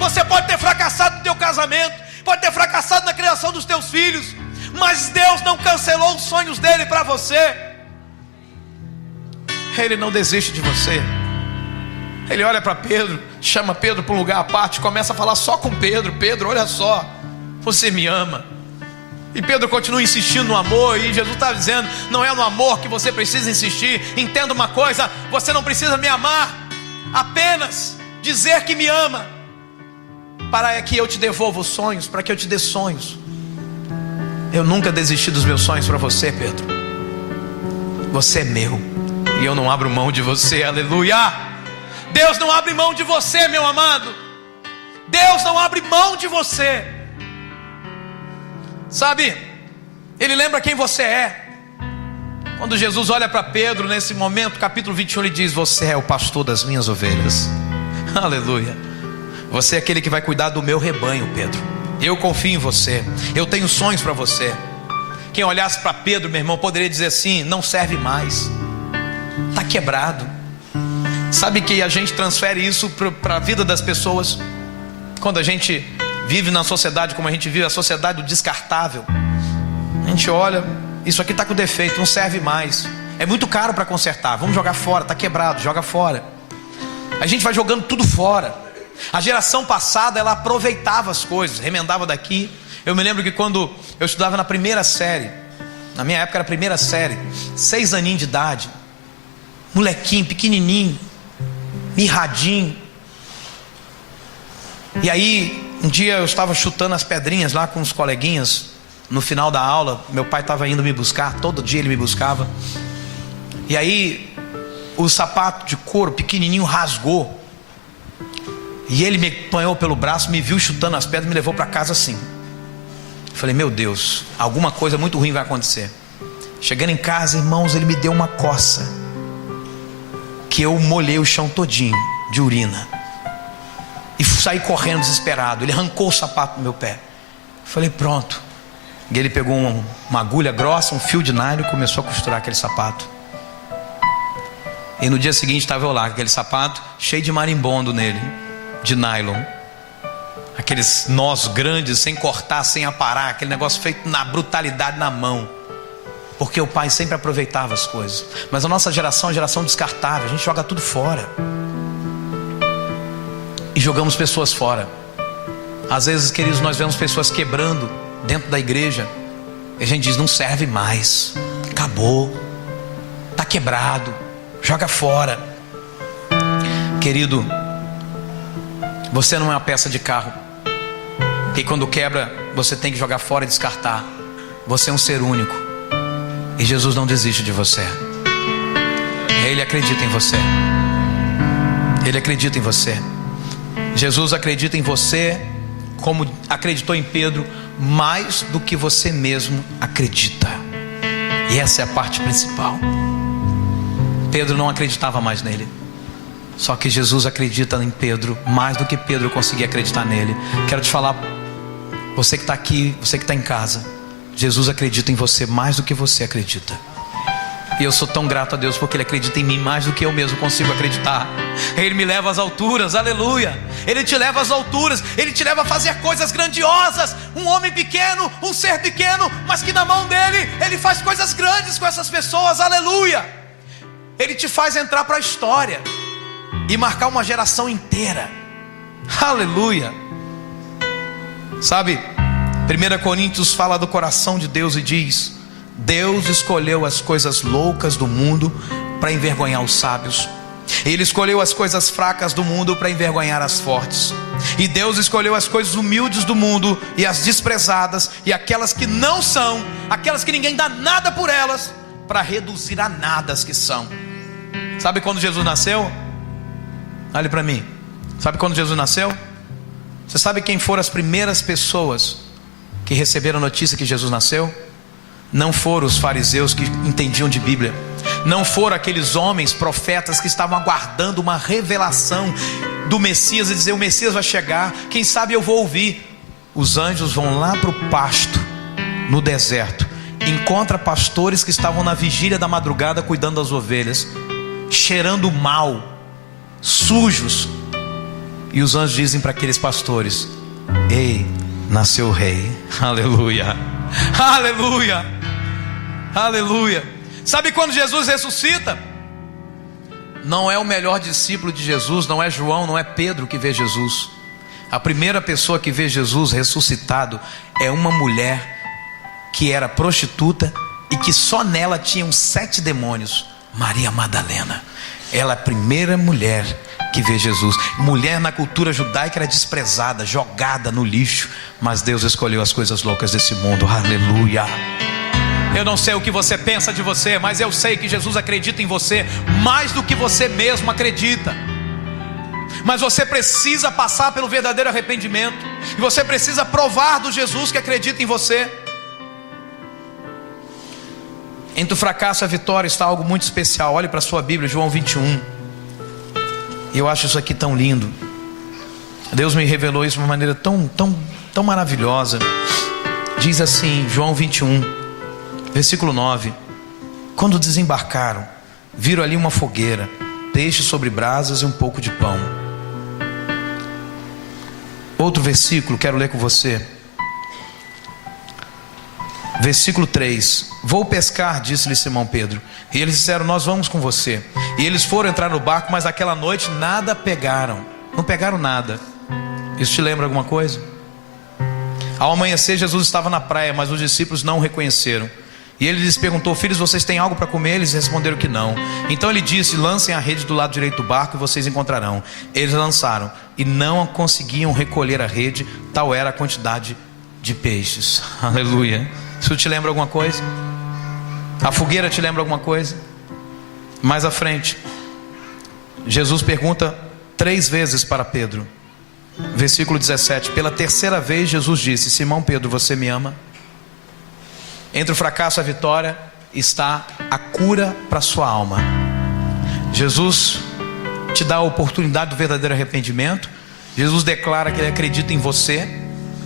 Você pode ter fracassado no teu casamento, pode ter fracassado na criação dos teus filhos, mas Deus não cancelou os sonhos dele para você. Ele não desiste de você. Ele olha para Pedro, chama Pedro para um lugar à parte, começa a falar só com Pedro: Pedro, olha só, você me ama. E Pedro continua insistindo no amor. E Jesus está dizendo: não é no amor que você precisa insistir. Entenda uma coisa: você não precisa me amar, apenas dizer que me ama, para que eu te devolva os sonhos, para que eu te dê sonhos. Eu nunca desisti dos meus sonhos para você, Pedro. Você é meu, e eu não abro mão de você. Aleluia! Deus não abre mão de você, meu amado. Deus não abre mão de você. Sabe, Ele lembra quem você é. Quando Jesus olha para Pedro nesse momento, capítulo 21, Ele diz: você é o pastor das minhas ovelhas. Aleluia. Você é aquele que vai cuidar do meu rebanho, Pedro. Eu confio em você, eu tenho sonhos para você. Quem olhasse para Pedro, meu irmão, poderia dizer assim: não serve mais, está quebrado. Sabe que a gente transfere isso para a vida das pessoas. Quando a gente vive na sociedade como a gente vive, a sociedade do descartável, a gente olha: isso aqui está com defeito, não serve mais, é muito caro para consertar, vamos jogar fora, está quebrado, joga fora. A gente vai jogando tudo fora. A geração passada, ela aproveitava as coisas, remendava daqui. Eu me lembro que quando eu estudava na primeira série, na minha época era a primeira série, 6 aninhos de idade, molequinho, pequenininho, mirradinho. E aí um dia eu estava chutando as pedrinhas lá com os coleguinhas. No final da aula, meu pai estava indo me buscar, todo dia ele me buscava. E aí o sapato de couro pequenininho rasgou, e ele me apanhou pelo braço, me viu chutando as pedras, me levou para casa assim. Falei: meu Deus, alguma coisa muito ruim vai acontecer. Chegando em casa, irmãos, ele me deu uma coça, que eu molhei o chão todinho de urina, e saí correndo desesperado. Ele arrancou o sapato do meu pé. Falei: pronto. E ele pegou uma agulha grossa, um fio de nylon, e começou a costurar aquele sapato. E no dia seguinte estava eu lá, aquele sapato cheio de marimbondo nele, de nylon, aqueles nós grandes, sem cortar, sem aparar, aquele negócio feito na brutalidade na mão, porque o pai sempre aproveitava as coisas. Mas a nossa geração é uma geração descartável, a gente joga tudo fora, e jogamos pessoas fora. Às vezes, queridos, nós vemos pessoas quebrando dentro da igreja, e a gente diz: não serve mais, acabou, está quebrado, joga fora. Querido, você não é uma peça de carro que quando quebra você tem que jogar fora e descartar. Você é um ser único, e Jesus não desiste de você. Ele acredita em você. Ele acredita em você. Jesus acredita em você, como acreditou em Pedro, mais do que você mesmo acredita. E essa é a parte principal. Pedro não acreditava mais nele. Só que Jesus acredita em Pedro mais do que Pedro conseguia acreditar nele. Quero te falar, você que está aqui, você que está em casa, Jesus acredita em você mais do que você acredita. E eu sou tão grato a Deus porque Ele acredita em mim mais do que eu mesmo consigo acreditar. Ele me leva às alturas, aleluia. Ele te leva às alturas, Ele te leva a fazer coisas grandiosas. Um homem pequeno, um ser pequeno, mas que na mão dele, Ele faz coisas grandes com essas pessoas, aleluia. Ele te faz entrar para a história e marcar uma geração inteira, aleluia. Sabe, 1 Coríntios fala do coração de Deus e diz: Deus escolheu as coisas loucas do mundo para envergonhar os sábios. Ele escolheu as coisas fracas do mundo para envergonhar as fortes. E Deus escolheu as coisas humildes do mundo e as desprezadas e aquelas que não são, aquelas que ninguém dá nada por elas, para reduzir a nada as que são. Sabe quando Jesus nasceu? Olhe para mim. Sabe quando Jesus nasceu? Você sabe quem foram as primeiras pessoas que receberam a notícia que Jesus nasceu? Não foram os fariseus que entendiam de Bíblia. Não foram aqueles homens profetas que estavam aguardando uma revelação do Messias e dizer: o Messias vai chegar, quem sabe eu vou ouvir. Os anjos vão lá para o pasto, no deserto, encontra pastores que estavam na vigília da madrugada cuidando das ovelhas, cheirando mal, sujos. E os anjos dizem para aqueles pastores: ei, nasceu o rei. Aleluia, aleluia, aleluia. Sabe quando Jesus ressuscita? Não é o melhor discípulo de Jesus, não é João, não é Pedro que vê Jesus. A primeira pessoa que vê Jesus ressuscitado é uma mulher que era prostituta e que só nela tinham 7 demônios. Maria Madalena. Ela é a primeira mulher que vê Jesus. Mulher na cultura judaica era desprezada, jogada no lixo, mas Deus escolheu as coisas loucas desse mundo. Aleluia. Eu não sei o que você pensa de você, mas eu sei que Jesus acredita em você mais do que você mesmo acredita. Mas você precisa passar pelo verdadeiro arrependimento, e você precisa provar do Jesus que acredita em você. Entre o fracasso e a vitória está algo muito especial. Olhe para a sua Bíblia, João 21. Eu acho isso aqui tão lindo. Deus me revelou isso de uma maneira tão maravilhosa. Diz assim, João 21, versículo 9: quando desembarcaram, viram ali uma fogueira, peixe sobre brasas e um pouco de pão. Outro versículo, quero ler com você. Versículo 3: vou pescar, disse-lhe Simão Pedro. E eles disseram: nós vamos com você. E eles foram entrar no barco, mas aquela noite nada pegaram. Não pegaram nada. Isso te lembra alguma coisa? Ao amanhecer, Jesus estava na praia, mas os discípulos não o reconheceram. E ele lhes perguntou: filhos, vocês têm algo para comer? Eles responderam que não. Então ele disse: lancem a rede do lado direito do barco e vocês encontrarão. Eles lançaram e não conseguiam recolher a rede, tal era a quantidade de peixes. Aleluia. Isso te lembra alguma coisa? A fogueira te lembra alguma coisa? Mais à frente, Jesus pergunta 3 vezes para Pedro. Versículo 17: pela terceira vez Jesus disse: Simão Pedro, você me ama? Entre o fracasso e a vitória está a cura para a sua alma. Jesus te dá a oportunidade do verdadeiro arrependimento. Jesus declara que Ele acredita em você,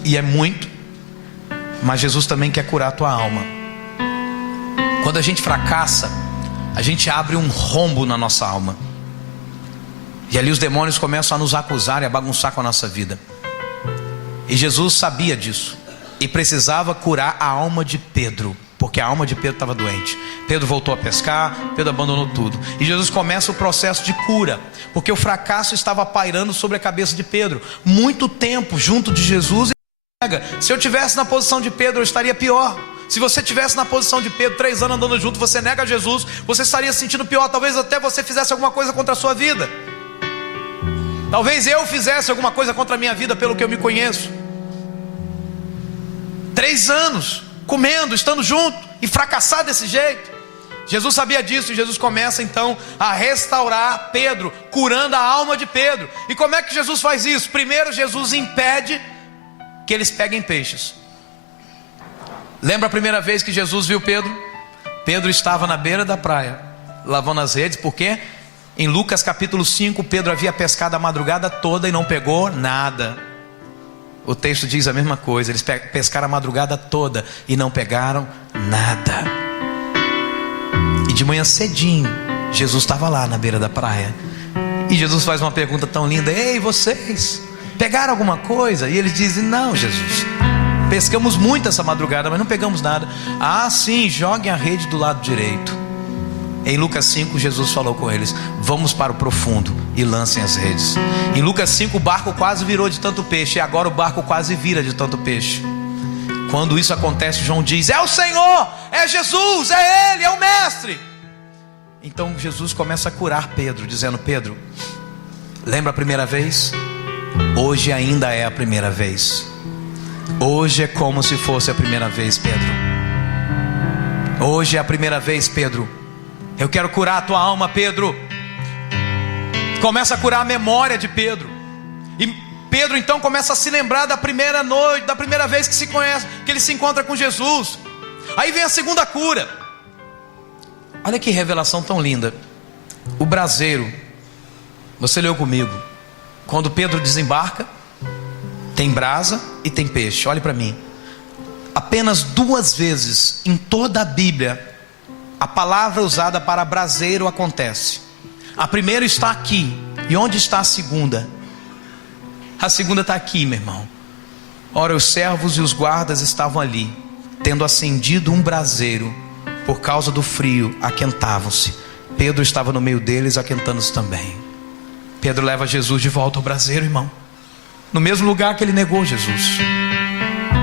e é muito. Mas Jesus também quer curar a tua alma. Quando a gente fracassa, a gente abre um rombo na nossa alma, e ali os demônios começam a nos acusar e a bagunçar com a nossa vida. E Jesus sabia disso e precisava curar a alma de Pedro, porque a alma de Pedro estava doente. Pedro voltou a pescar, Pedro abandonou tudo. E Jesus começa o processo de cura, porque o fracasso estava pairando sobre a cabeça de Pedro. Muito tempo junto de Jesus. Se eu tivesse na posição de Pedro, eu estaria pior. Se você tivesse na posição de Pedro, 3 anos andando junto, você nega Jesus, você estaria se sentindo pior. Talvez até você fizesse alguma coisa contra a sua vida. Talvez eu fizesse alguma coisa contra a minha vida, pelo que eu me conheço. 3 anos comendo, estando junto, e fracassar desse jeito. Jesus sabia disso, e Jesus começa então a restaurar Pedro, curando a alma de Pedro. E como é que Jesus faz isso? Primeiro, Jesus impede que eles peguem peixes. Lembra a primeira vez que Jesus viu Pedro? Pedro estava na beira da praia, lavando as redes. Por quê? Em Lucas capítulo 5, Pedro havia pescado a madrugada toda e não pegou nada. O texto diz a mesma coisa, eles pescaram a madrugada toda e não pegaram nada. E de manhã cedinho, Jesus estava lá na beira da praia. E Jesus faz uma pergunta tão linda: ei, vocês, pegaram alguma coisa? E eles dizem: não, Jesus, pescamos muito essa madrugada, mas não pegamos nada. Ah, sim, joguem a rede do lado direito. Em Lucas 5, Jesus falou com eles: vamos para o profundo e lancem as redes. Em Lucas 5, o barco quase virou de tanto peixe, e agora o barco quase vira de tanto peixe. Quando isso acontece, João diz: é o Senhor, é Jesus, é Ele, é o Mestre. Então Jesus começa a curar Pedro, dizendo: Pedro, lembra a primeira vez? Hoje ainda é a primeira vez. Hoje é como se fosse a primeira vez, Pedro. Hoje é a primeira vez, Pedro. Eu quero curar a tua alma, Pedro. Começa a curar a memória de Pedro. E Pedro então começa a se lembrar da primeira noite, da primeira vez que se conhece, que ele se encontra com Jesus. Aí vem a segunda cura. Olha que revelação tão linda. O braseiro, você leu comigo, quando Pedro desembarca, tem brasa e tem peixe. Olhe para mim. Apenas 2 vezes em toda a Bíblia a palavra usada para braseiro acontece. A primeira está aqui. E onde está a segunda? A segunda está aqui, meu irmão. Ora, os servos e os guardas estavam ali, tendo acendido um braseiro. Por causa do frio, aquentavam-se. Pedro estava no meio deles, aquentando-se também. Pedro leva Jesus de volta ao braseiro, irmão. No mesmo lugar que ele negou Jesus.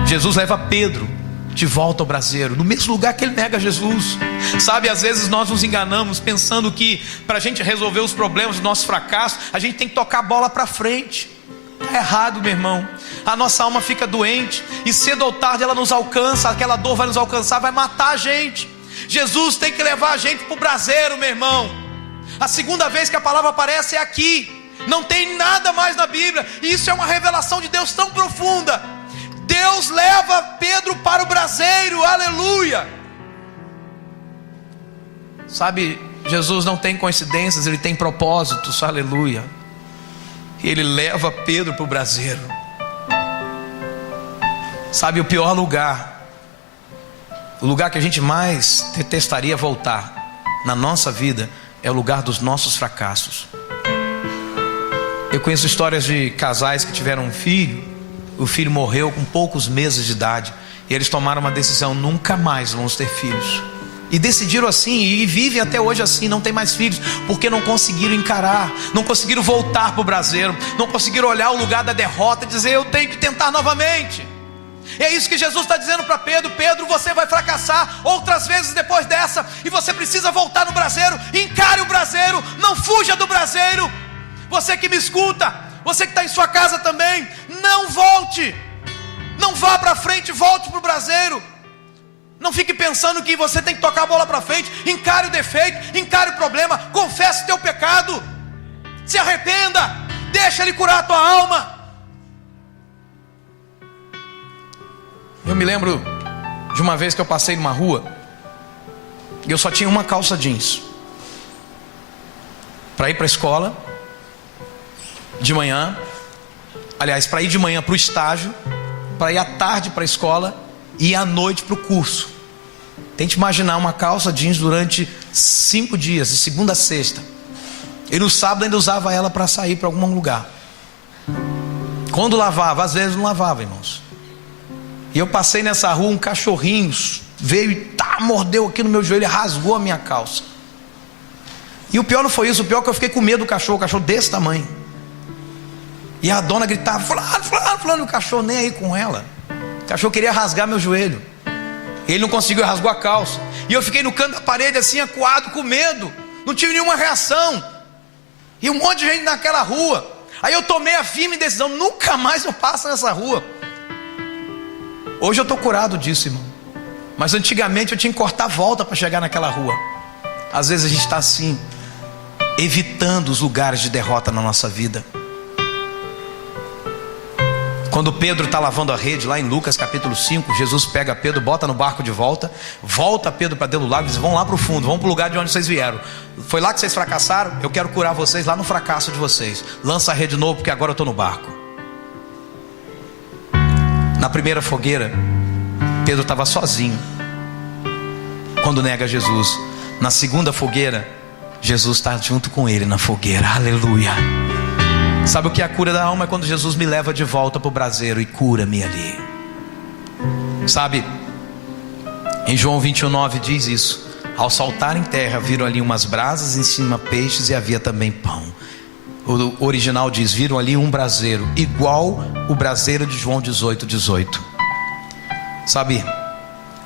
Jesus leva Pedro de volta ao braseiro, no mesmo lugar que ele nega Jesus. Sabe, às vezes nós nos enganamos pensando que para a gente resolver os problemas do nosso fracasso, a gente tem que tocar a bola para frente. É errado, meu irmão. A nossa alma fica doente e cedo ou tarde ela nos alcança. Aquela dor vai nos alcançar, vai matar a gente. Jesus tem que levar a gente para o braseiro, meu irmão. A segunda vez que a palavra aparece é aqui. Não tem nada mais na Bíblia. E isso é uma revelação de Deus tão profunda. Deus leva Pedro para o braseiro, aleluia. Sabe, Jesus não tem coincidências, Ele tem propósitos, aleluia. Ele leva Pedro para o braseiro. Sabe, o pior lugar, o lugar que a gente mais detestaria voltar na nossa vida, é o lugar dos nossos fracassos. Eu conheço histórias de casais que tiveram um filho. O filho morreu com poucos meses de idade. E eles tomaram uma decisão: nunca mais vamos ter filhos. E decidiram assim, e vivem até hoje assim, não tem mais filhos, porque não conseguiram encarar, não conseguiram voltar para o braseiro, não conseguiram olhar o lugar da derrota e dizer: eu tenho que tentar novamente. E é isso que Jesus está dizendo para Pedro: Pedro, você vai fracassar outras vezes depois dessa, e você precisa voltar no braseiro. Encare o braseiro, não fuja do braseiro. Você que me escuta, você que está em sua casa também, não volte, não vá para frente, volte para o braseiro. Não fique pensando que você tem que tocar a bola para frente. Encare o defeito, encare o problema, confesse o teu pecado, se arrependa, deixa Ele curar a tua alma. Eu me lembro de uma vez que eu passei numa rua e eu só tinha uma calça jeans para ir para a escola de manhã, aliás, para ir de manhã para o estágio, para ir à tarde para a escola e à noite para o curso. Tente imaginar uma calça jeans durante 5 dias, de segunda a sexta. E no sábado ainda usava ela para sair para algum lugar. Quando lavava, às vezes não lavava, irmãos. E eu passei nessa rua, um cachorrinho veio e mordeu aqui no meu joelho e rasgou a minha calça. E o pior não foi isso, o pior é que eu fiquei com medo do cachorro desse tamanho. E a dona gritava: fulano, o cachorro nem aí com ela. O cachorro queria rasgar meu joelho. Ele não conseguiu, rasgou a calça. E eu fiquei no canto da parede assim, acuado, com medo. Não tive nenhuma reação. E um monte de gente naquela rua. Aí eu tomei a firme decisão: nunca mais eu passo nessa rua. Hoje eu estou curado disso, irmão. Mas antigamente eu tinha que cortar a volta para chegar naquela rua. Às vezes a gente está assim, evitando os lugares de derrota na nossa vida. Quando Pedro está lavando a rede, lá em Lucas capítulo 5, Jesus pega Pedro, bota no barco de volta, volta Pedro para dentro do lago e diz: vão lá para o fundo, vão para o lugar de onde vocês vieram. Foi lá que vocês fracassaram, eu quero curar vocês lá no fracasso de vocês. Lança a rede de novo, porque agora eu estou no barco. Na primeira fogueira, Pedro estava sozinho quando nega Jesus. Na segunda fogueira, Jesus está junto com ele na fogueira. Aleluia. Sabe o que é a cura da alma? É quando Jesus me leva de volta para o braseiro e cura-me ali. Sabe, em João 21:9 diz isso: ao saltar em terra, viram ali umas brasas, em cima peixes e havia também pão. O original diz: viram ali um braseiro, igual o braseiro de João 18:18. Sabe,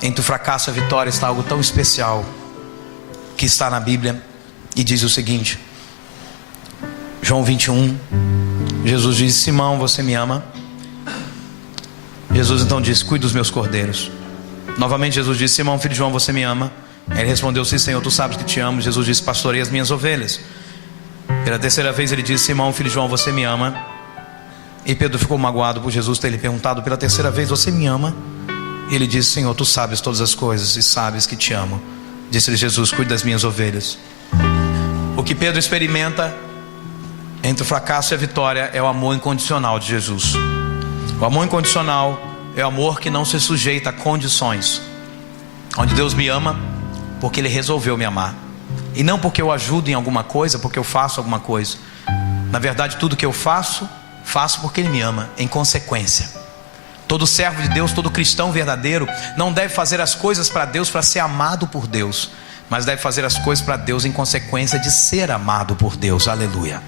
entre o fracasso e a vitória está algo tão especial que está na Bíblia e diz o seguinte: João 21, Jesus diz: Simão, você me ama? Jesus então disse: cuide dos meus cordeiros. Novamente Jesus disse: Simão, filho de João, você me ama? Ele respondeu: sim, Senhor, tu sabes que te amo. Jesus disse: pastorei as minhas ovelhas. Pela terceira vez ele disse: Simão, filho de João, você me ama? E Pedro ficou magoado por Jesus ter lhe perguntado pela terceira vez: você me ama? E ele disse: Senhor, tu sabes todas as coisas e sabes que te amo. Disse-lhe Jesus: cuide das minhas ovelhas. O que Pedro experimenta entre o fracasso e a vitória é o amor incondicional de Jesus. O amor incondicional é o amor que não se sujeita a condições, onde Deus me ama porque Ele resolveu me amar, e não porque eu ajudo em alguma coisa, porque eu faço alguma coisa. Na verdade, tudo que eu faço, faço porque Ele me ama, em consequência. Todo servo de Deus, todo cristão verdadeiro não deve fazer as coisas para Deus para ser amado por Deus, mas deve fazer as coisas para Deus em consequência de ser amado por Deus. Aleluia.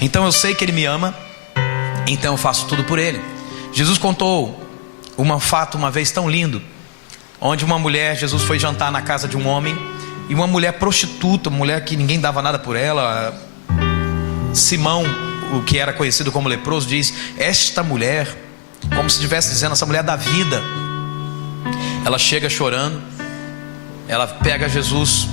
Então eu sei que Ele me ama, então eu faço tudo por Ele. Jesus contou um fato uma vez tão lindo, onde uma mulher, Jesus foi jantar na casa de um homem, e uma mulher prostituta, uma mulher que ninguém dava nada por ela, Simão, o que era conhecido como leproso, diz: esta mulher, como se estivesse dizendo, essa mulher da vida, ela chega chorando, ela pega Jesus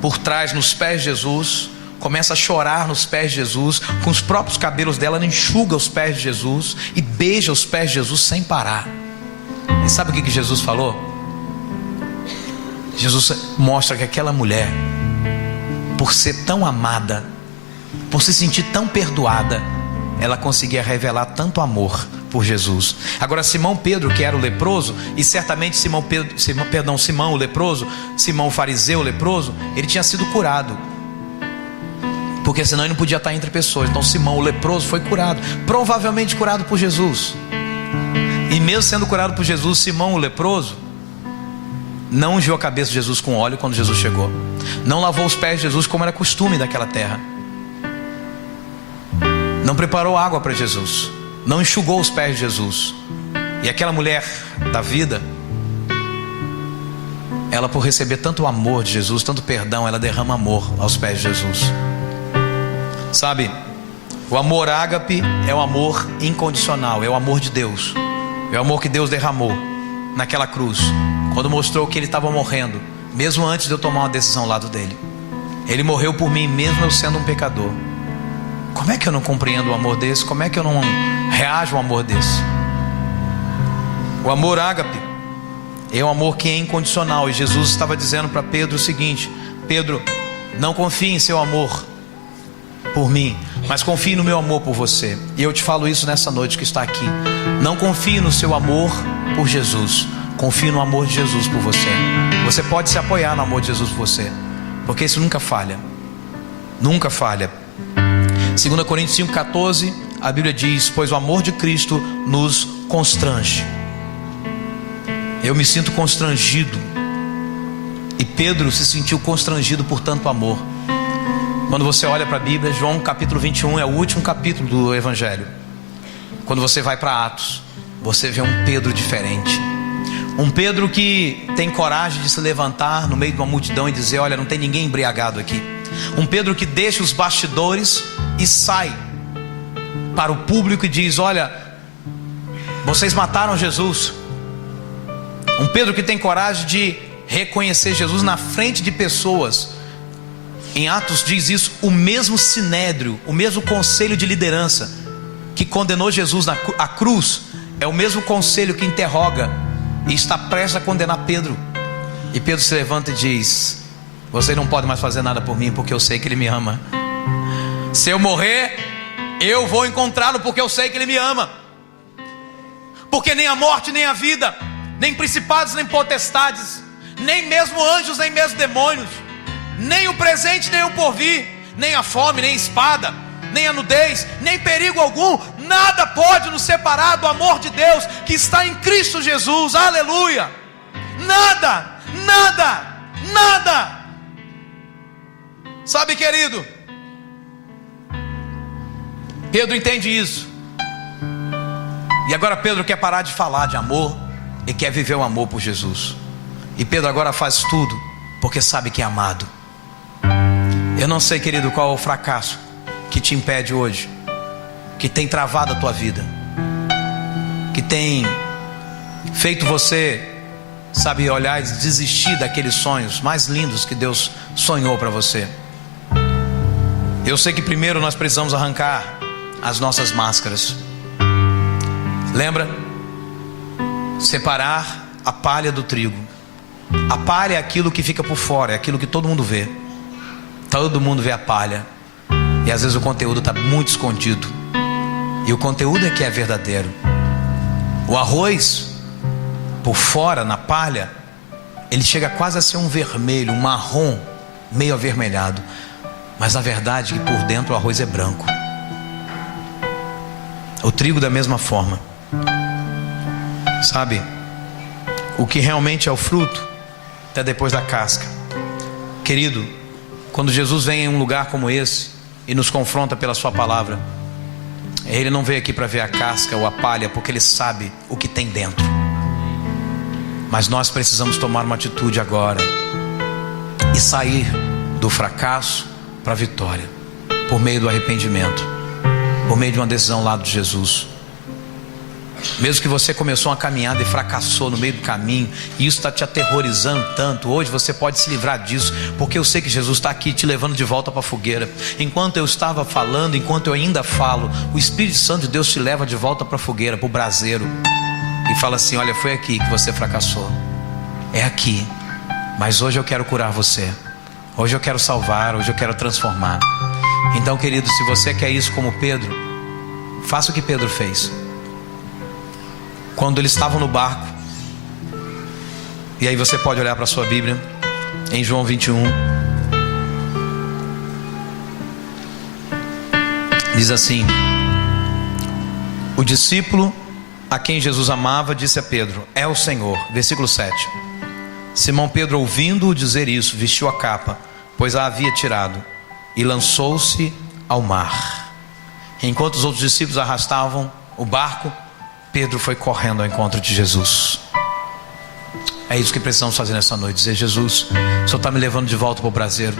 por trás, nos pés de Jesus, começa a chorar nos pés de Jesus, com os próprios cabelos dela, ela enxuga os pés de Jesus e beija os pés de Jesus sem parar. E sabe o que Jesus falou? Jesus mostra que aquela mulher, por ser tão amada, por se sentir tão perdoada, ela conseguia revelar tanto amor por Jesus. Agora Simão Pedro, que era o leproso, e certamente Simão o leproso, Simão o fariseu o leproso, ele tinha sido curado, porque senão ele não podia estar entre pessoas. Então Simão o leproso foi curado, provavelmente curado por Jesus. E mesmo sendo curado por Jesus, Simão o leproso não ungiu a cabeça de Jesus com óleo quando Jesus chegou, não lavou os pés de Jesus como era costume daquela terra, não preparou água para Jesus, não enxugou os pés de Jesus. E aquela mulher da vida, ela, por receber tanto amor de Jesus, tanto perdão, ela derrama amor aos pés de Jesus. Sabe, o amor ágape é o amor incondicional, é o amor de Deus, é o amor que Deus derramou naquela cruz, quando mostrou que Ele estava morrendo, mesmo antes de eu tomar uma decisão ao lado dele. Ele morreu por mim, mesmo eu sendo um pecador. Como é que eu não compreendo um amor desse? Como é que eu não reajo a um amor desse? O amor ágape é um amor que é incondicional, e Jesus estava dizendo para Pedro o seguinte: Pedro, não confie em seu amor por mim, mas confie no meu amor por você. E eu te falo isso nessa noite que está aqui: não confie no seu amor por Jesus, confie no amor de Jesus por você. Você pode se apoiar no amor de Jesus por você, porque isso nunca falha, nunca falha. 2 Coríntios 5,14, a Bíblia diz: pois o amor de Cristo nos constrange. Eu me sinto constrangido, e Pedro se sentiu constrangido por tanto amor. Quando você olha para a Bíblia, João capítulo 21 é o último capítulo do Evangelho. Quando você vai para Atos, você vê um Pedro diferente, um Pedro que tem coragem de se levantar no meio de uma multidão e dizer: olha, não tem ninguém embriagado aqui. Um Pedro que deixa os bastidores e sai para o público e diz: olha, vocês mataram Jesus. Um Pedro que tem coragem de reconhecer Jesus na frente de pessoas. Em Atos diz isso, o mesmo sinédrio, o mesmo conselho de liderança que condenou Jesus à cruz é o mesmo conselho que interroga e está prestes a condenar Pedro. E Pedro se levanta e diz: você não pode mais fazer nada por mim, porque eu sei que Ele me ama. Se eu morrer, eu vou encontrá-lo, porque eu sei que Ele me ama. Porque nem a morte, nem a vida, nem principados, nem potestades, nem mesmo anjos, nem mesmo demônios, nem o presente, nem o porvir, nem a fome, nem a espada, nem a nudez, nem perigo algum, nada pode nos separar do amor de Deus que está em Cristo Jesus. Aleluia! Nada, nada, nada. Sabe, querido, Pedro entende isso. E agora Pedro quer parar de falar de amor e quer viver o amor por Jesus. E Pedro agora faz tudo porque sabe que é amado. Eu não sei, querido, qual é o fracasso que te impede hoje, que tem travado a tua vida, que tem feito você, sabe, olhar e desistir daqueles sonhos mais lindos que Deus sonhou para você. Eu sei que primeiro nós precisamos arrancar as nossas máscaras. Lembra? Separar a palha do trigo. A palha é aquilo que fica por fora, é aquilo que todo mundo vê. Todo mundo vê a palha, e às vezes o conteúdo está muito escondido. E o conteúdo é que é verdadeiro. O arroz, por fora, na palha, ele chega quase a ser um vermelho, um marrom, meio avermelhado. Mas na verdade que por dentro o arroz é branco. O trigo da mesma forma. Sabe, o que realmente é o fruto até depois da casca. Querido, quando Jesus vem em um lugar como esse e nos confronta pela sua palavra, Ele não veio aqui para ver a casca ou a palha, porque Ele sabe o que tem dentro. Mas nós precisamos tomar uma atitude agora e sair do fracasso para a vitória, por meio do arrependimento, por meio de uma decisão ao lado de Jesus. Mesmo que você começou uma caminhada e fracassou no meio do caminho, e isso está te aterrorizando tanto, hoje você pode se livrar disso, porque eu sei que Jesus está aqui te levando de volta para a fogueira. Enquanto eu estava falando, enquanto eu ainda falo, o Espírito Santo de Deus te leva de volta para a fogueira, para o braseiro, e fala assim: olha, foi aqui que você fracassou, é aqui, mas hoje eu quero curar você, hoje eu quero salvar, hoje eu quero transformar. Então, querido, se você quer isso como Pedro, faça o que Pedro fez. Quando eles estavam no barco, e aí você pode olhar para a sua Bíblia, em João 21, diz assim: o discípulo a quem Jesus amava disse a Pedro: é o Senhor. Versículo 7. Simão Pedro, ouvindo-o dizer isso, vestiu a capa, pois a havia tirado, e lançou-se ao mar. Enquanto os outros discípulos arrastavam o barco, Pedro foi correndo ao encontro de Jesus. É isso que precisamos fazer nessa noite: dizer: Jesus, o Senhor está me levando de volta para o braseiro,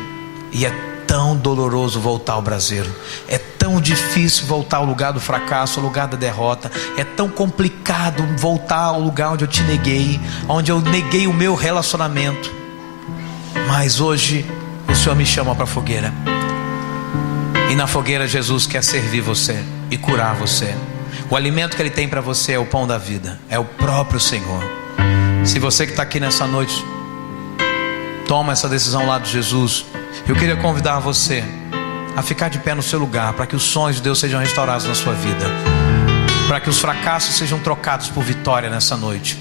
e é tão doloroso voltar ao braseiro, é tão difícil voltar ao lugar do fracasso, ao lugar da derrota, é tão complicado voltar ao lugar onde eu te neguei, onde eu neguei o meu relacionamento. Mas hoje o Senhor me chama para a fogueira, e na fogueira Jesus quer servir você e curar você. O alimento que Ele tem para você é o pão da vida, é o próprio Senhor. Se você que está aqui nessa noite toma essa decisão lá de Jesus, eu queria convidar você a ficar de pé no seu lugar, para que os sonhos de Deus sejam restaurados na sua vida, para que os fracassos sejam trocados por vitória nessa noite.